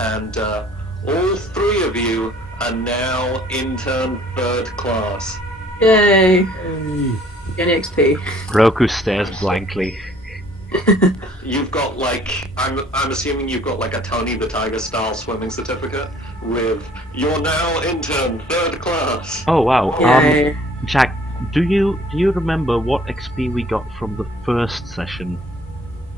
And all three of you are now intern 3rd class. Yay. Hey. Any XP. Roku stares blankly. You've got like, I'm assuming you've got like a Tony the Tiger style swimming certificate with "You're now intern 3rd class." Oh wow. Yay. Jack, do you remember what XP we got from the first session?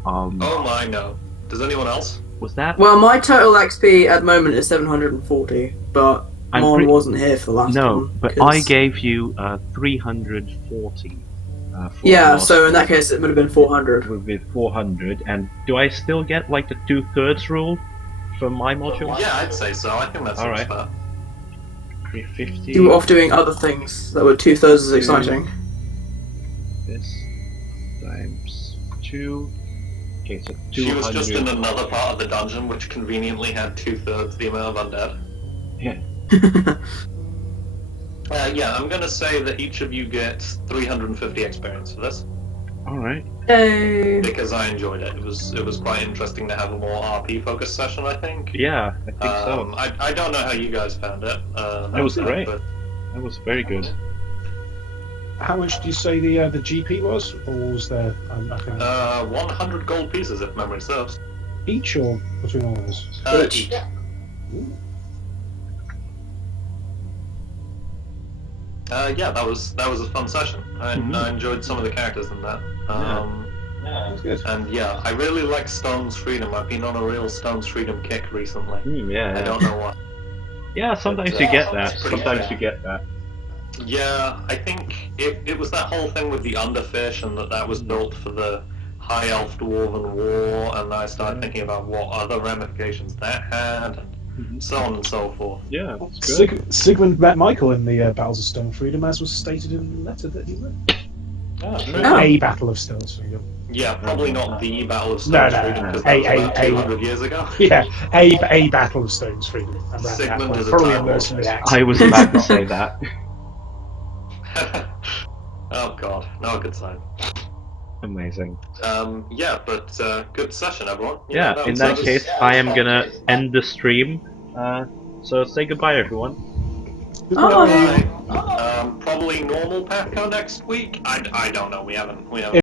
Oh my, no. Does anyone else? Was that? Well, my total XP at the moment is 740, but I'm Mon pretty- wasn't here for the last No, one. but 'cause- I gave you 340. For Yeah, last so in that case it would have been 400. with 400, and do I still get like the 2/3 rule for my module? Yeah, I'd say so. I think that's Alright. fair. 350. You were off doing other things that were 2/3 as exciting. This times 2. Okay, so 200. She was just in another part of the dungeon which conveniently had 2/3 the amount of undead. Yeah. Yeah, I'm gonna say that each of you get 350 experience for this. All right. Yay. because I enjoyed it. It was quite interesting to have a more RP focused session, I think. Yeah, I think so. I don't know how you guys found it. That was great. But That was very good. How much did you say the GP was, or was there? I think 100 gold pieces if memory serves. each or between all of us. Each. Yeah, that was a fun session. I enjoyed some of the characters in that. That's good. And yeah, I really like Stone's Freedom. I've been on a real Stone's Freedom kick recently. Yeah. I don't know why. Yeah, sometimes But, you get that. it's pretty Sometimes fair. you get that. Yeah, I think it was that whole thing with the Underfish and that was built for the High Elf Dwarven War, and I started thinking about what other ramifications that had, and so on and so forth. Yeah, it's good. Sigmund met Michael in the Battles of Stone Freedom, as was stated in the letter that he wrote. Oh. A Battle of Stone Freedom. Yeah, probably not the Battle of No, Stone's no, Freedom, no. because that was about A- 200 years ago. Yeah, a Battle of Stone's Freedom. Around that Sigmund point. is a Probably a time mercenary lord. act. I was about to say that. Oh god, no good sign. Amazing. Yeah, but good session, everyone. You Yeah, know, in was- that was- case, I am gonna end the stream. So say goodbye, everyone. Oh. Probably normal PATHCO next week. I don't know. We haven't